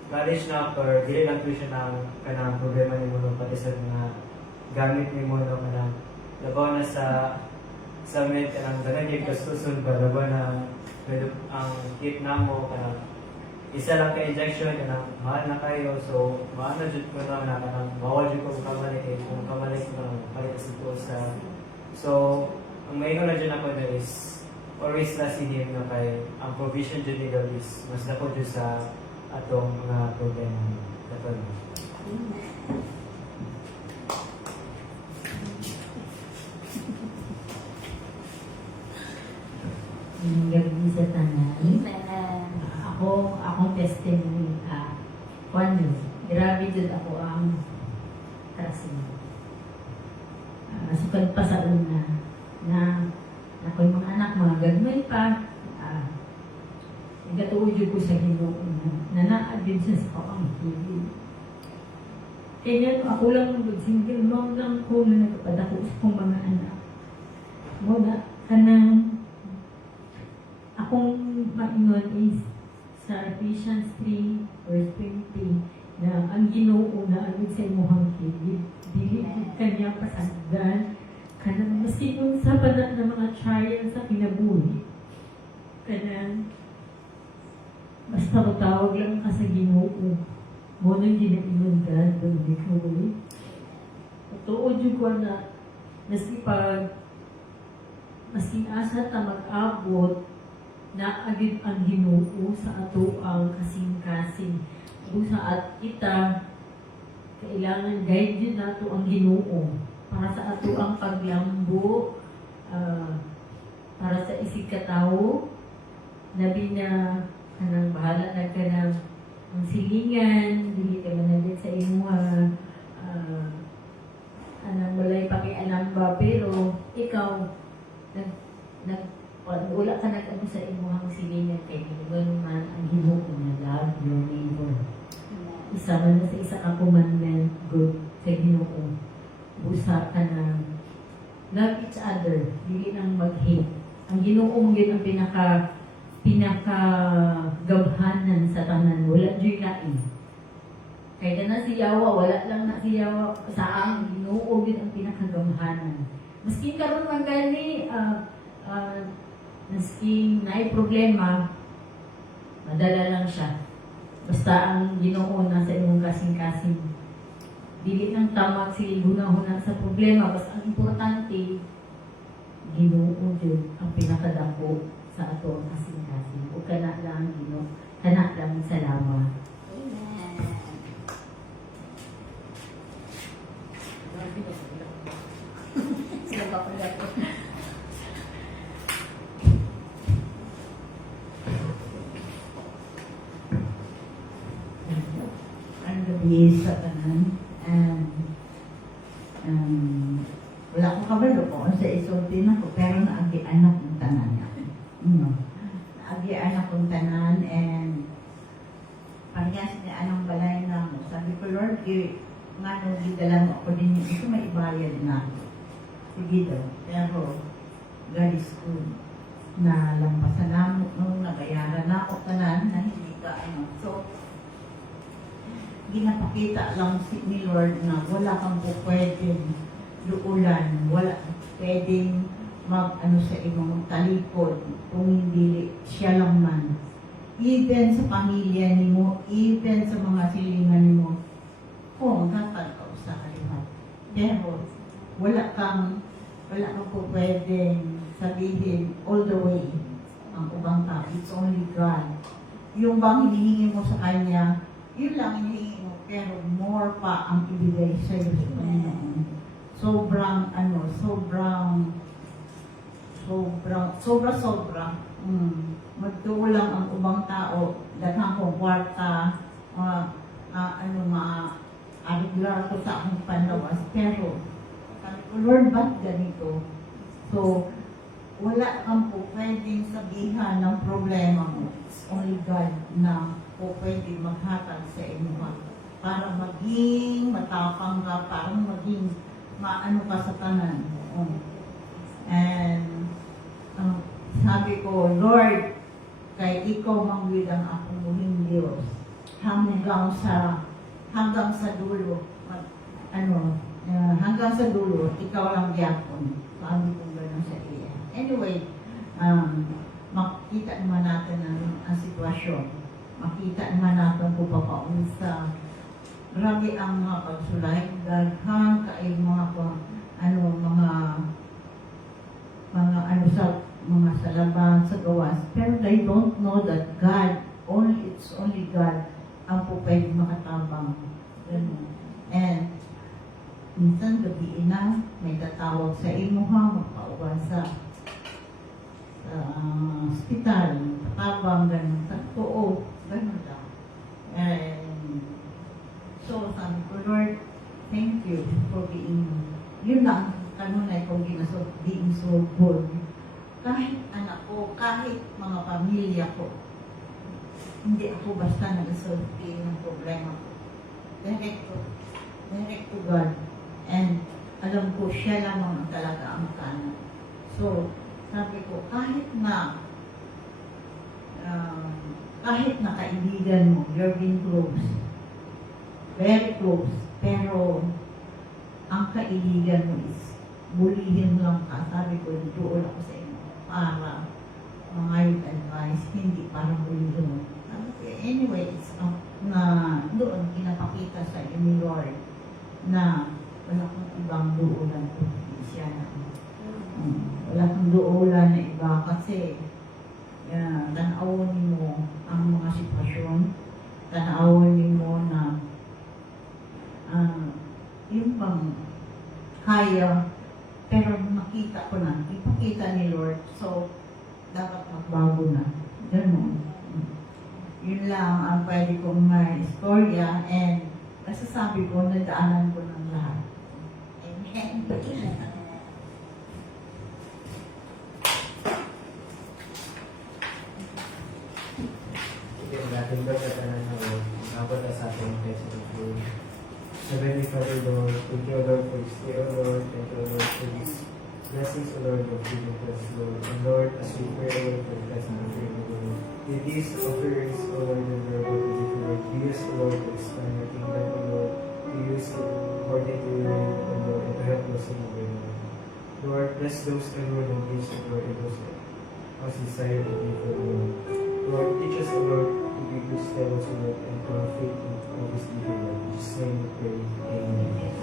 college na or dili lang tuition ang kanang problema ni mo pati sa mga gamit ni mo no kanang labaw na sa med kanang dagan gyud gastuson ba labaw na ang kit na mo kanang isa lang ka injection kanang mahal na kayo so maano jud ko na kanang bawal jud ko kamali kung kamali ko nang palit sa so ang maino na jud ako na is always na si him na kay ang provision jud ni God is mas dako jud sa atong mga problema dapat. Gabi sa tanan. Amen. Akong testimony kwan yun. Grabe jud ako ang trust mo. Sukad pa sa una na ako'y mga anak, mga gagmay pa. Gatuod ko sa Ginoo na naadin siya sa pamangkin. Kaya ako lang single mom lang ko na nagpadako sa kong mga anak. Muna, kanang akong maingon is sa Ephesians 3 verse 20 na ang Ginoo na alud sa imuhang kilid, dili kanya pasagdan kanang maski kung sa panat ng mga trial sa kinabuhi. Kanang basta matawag lang ka sa Ginoo. Mo nang ginainundan, doon ko ulit. Tuod yung ko na maski asa ta mag-abot na agad ang Ginoo sa ato ang kasing-kasing. Sa at kita, kailangan guide yun nato ang Ginoo para sa ato ang paglambo, para sa isig katao, labi na kanang bahala na kanang ang silingan, dili ka managit sa imuha, anang walay pakialam ba, pero ikaw, wala ka nag-ano sa imuhang silingan kay Ginoo man ang Ginoo na love your neighbor. Isa man na sa isa ka commandment, good sa Ginoo. Busa ka na love each other, dili nang mag-hate. Ang Ginoo yun ang pinakagabhanan sa tanan, wala dyan lain. Kaya na si Yawa, wala lang na si Yawa sa ang Ginoo yun ang pinakagabhanan. Maski karon man gani, maski naay problema, madala lang siya. Basta ang Ginoo na sa imong kasing-kasing. Dili nang tamag si hunahuna sa problema, basta ang importante, Ginoo yun ang pinakadako sa ato ang kasing-kasing. O kana lang, Ginoo, kana lang salamat. Amen. Sila pa pala po. Ang gabi sa tanan, kabalo ko sa isulti na ko, pero naagian akong tanan. Naagian akong tanan, and parehas ni anong balay na mo. Sabi ko, Lord, nga nung gidala mo ako din, ito may ibayad na. Sige daw. Pero, God is good. Na lampasan na mo, nung nagayaran na ako tanan, na hindi ka, So, ginapakita lang ni Lord na wala kang po pwedeng luulan, wala pwedeng sa imong talikod kung hindi siya lang man. Even sa pamilya nimo, even sa mga silingan nimo, magkakal ka sa kalimat. Pero wala kang po pwedeng sabihin all the way ang ubang tao. It's only God. Yung bang hinihingi mo sa Kanya, yun lang hinihingi mo, pero more pa ang ibigay sa iyo sa Panginoon. Sobra. Magtulang ang ubang tao, daghang kong kwarta, ariglar ko sa akong panlawas. Pero, sabi ko, Lord, ba't ganito? So, wala kang po pwedeng sabihan ng problema mo. It's only God na po pwedeng maghatag sa inyo para maging matapang ka, para maging maano ka sa tanan. And sabi ko, Lord, kay ikaw manggwid ang akong muhing Diyos hanggang sa dulo. Hanggang sa dulo, ikaw lang gyapon. Sabi ko gano'n sa iya. Anyway, makita naman natin ang sitwasyon. Makita naman natin kung papaon sa grabe ang mga pagsulay, daghang kay mga salaban sa gawas. Pero they don't know that God, it's only God ang po pwedeng makatabang. And minsan gabi na, may tatawag sa imo magpauban sa hospital, patabang, ganun. Oo, ganun lang. And so, sabi ko, Lord, thank you for being, yun lang, kanunay kong being so good. Kahit anak ko, kahit mga pamilya ko, hindi ako basta nag-solve ng problema ko. Direct to God. And alam ko, siya lamang ang talaga ang kanan. So, sabi ko, kahit na kaibigan mo, you're being close, very close, pero ang kaibigan mo is bulihin lang ka. Sabi ko, doon ako sa inyo para mga advice, hindi para bulihin mo. Anyway, it's na doon pinapakita sa inyo ni Lord na wala kong ibang duulan kundi siya na. Wala kong duulan na iba kasi tanawin mo ang mga sitwasyon, tanawin mo na yung bang kaya, pero makita ko na, ipakita ni Lord, so dapat magbago na. Ganun. Yun lang ang pwede kong istorya, and nasasabi ko, nadaanan ko ng lahat. Amen. Natin ba sa tanan na Lord, abot na sa ating test of food. Heavenly Father, Lord, thank you, Lord, for this day, O Lord. Thank you, Lord, for these blessings, O Lord, of giving us, Lord. And Lord, as we pray, O Lord, for the blessing of your Lord, with these offerings, O Lord, and we are about to give, Lord, we use, O Lord, to expand your kingdom, O Lord. We use it according to your will, O Lord, and to help us in the way, Lord. Lord, bless those, O Lord, and teach the Lord, and those as desire to be for the Lord. Lord, teach us, O Lord, to be good stewards, O Lord, and to have faith in all this evil, Lord. In Jesus' name we pray. Amen.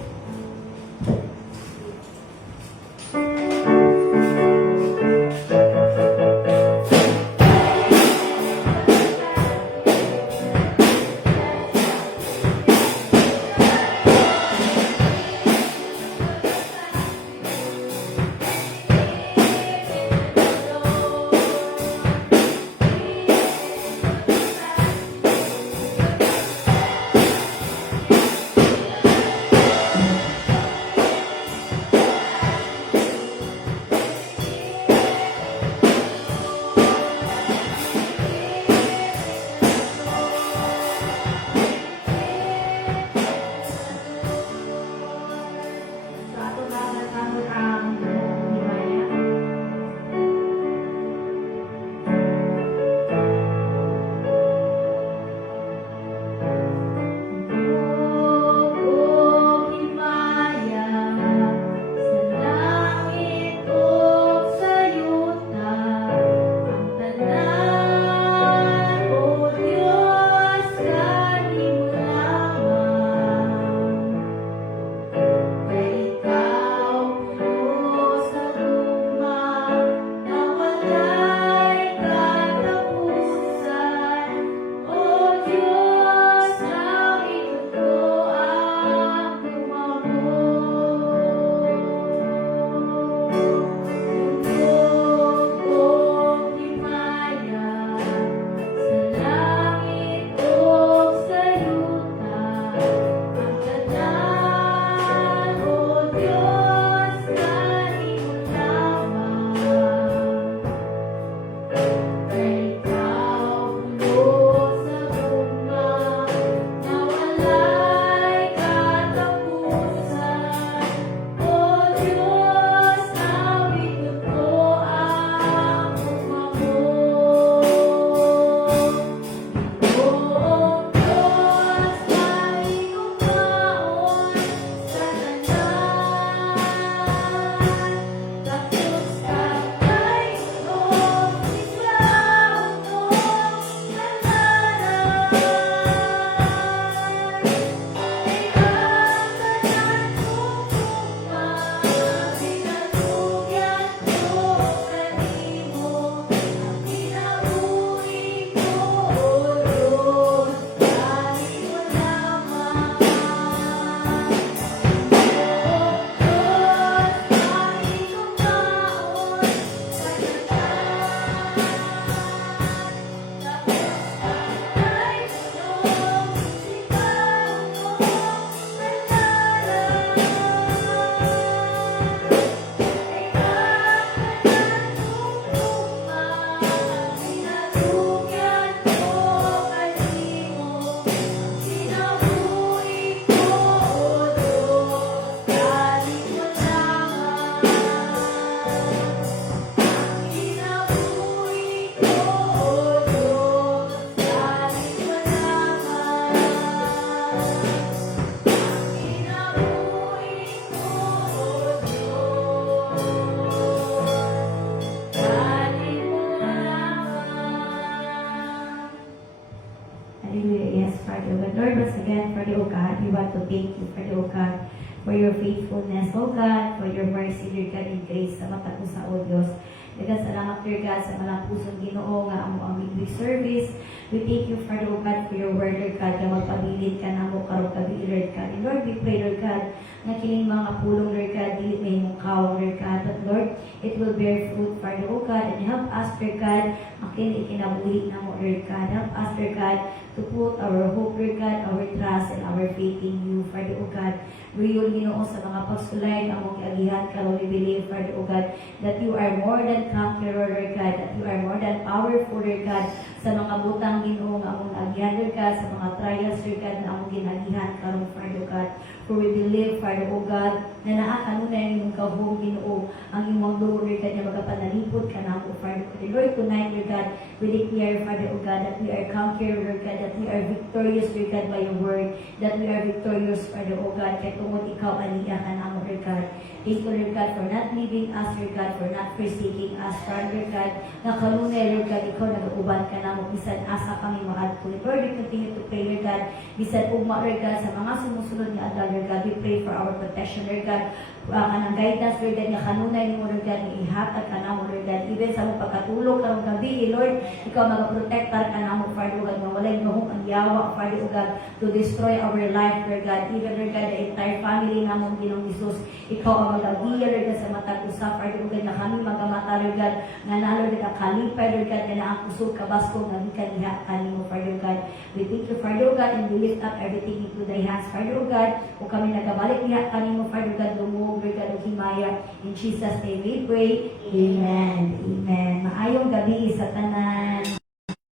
God. We want to thank you, Father, O God, for your faithfulness, O God, for your mercy, Lord God, and grace sa mata ko sa O Diyos. Daghang salamat, Lord God, sa malang pusong Ginoo nga amo ang midweek service. We thank you, Father, O God, for your word, Lord God, nga magpabilin ka na mo karong gabi, Lord God. And Lord, we pray, Lord God, na kining mga pulong, Lord God, dili may mong kawang, Lord God. But Lord, it will bear fruit, Father, O God, and help us, Lord God, makin ikinabuhi na mo, Lord God. Help us, Lord God, to put our hope, Lord God, our trust, and our faith in you, Father, O God. We yun, Ginoo, sa mga pagsulay na mong agihan ka, we believe, Father, O God, that you are more than conqueror, Lord God, that you are more than powerful, Lord God, sa mga butang, Ginoo, nga among agihan, Lord God, sa mga trials, Lord God, na among ginagihan karong, Father, God. For we believe, Father, O God, na naakanunay imong kahong, Ginoo, ang imong Lord, Lord God, na magapanalipod ka na mo, Father, God. And Lord, tonight, Lord God, we declare, Father, O God, that we are conqueror, Lord God, that we are victorious, Lord God, by your word, that we are victorious, Father, O God, kaya tungod ikaw, aniya ka na mo, Lord God. Thank you, Lord God, for not leaving us, Lord God, for not forsaking us, Father, Lord God, na kanunay, Lord God, ikaw nag-uban ka na mo, bisan asa kami maadto. Lord, we continue to pray, Lord God, bisan ugma, Lord God, sa mga sumusunod nga adlaw, Lord God, we pray for our protection, Lord God, kanang guidance, Lord God, nga kanunay ni mo, Lord God, nga ihatag ka na mo, Lord God, even sa mong pagkatulog karong gabi, Lord, ikaw magaprotektar ka na mo, Father, O God, nga walay mahong ang yawa, Father, O God, to destroy our life, Lord God, even, Lord God, the entire family na mong Ginoong Jesus, ikaw ang magagiya, Lord God, sa matag usap, Father, O God, na kami magamata, Lord God, nga na, Lord God, ang kalipay, Lord God, nga na ang kusog kabasko, nga ikaniha ka ni mo, Father, O God. We thank you, Father, O God, and we lift up everything into thy hands, Father, O God, o kami nagabalik niya ka ni mo, Father, O God, lumog, Lord God, o himaya. In Jesus' name we pray. Amen. Amen. Maayong gabi sa tanan.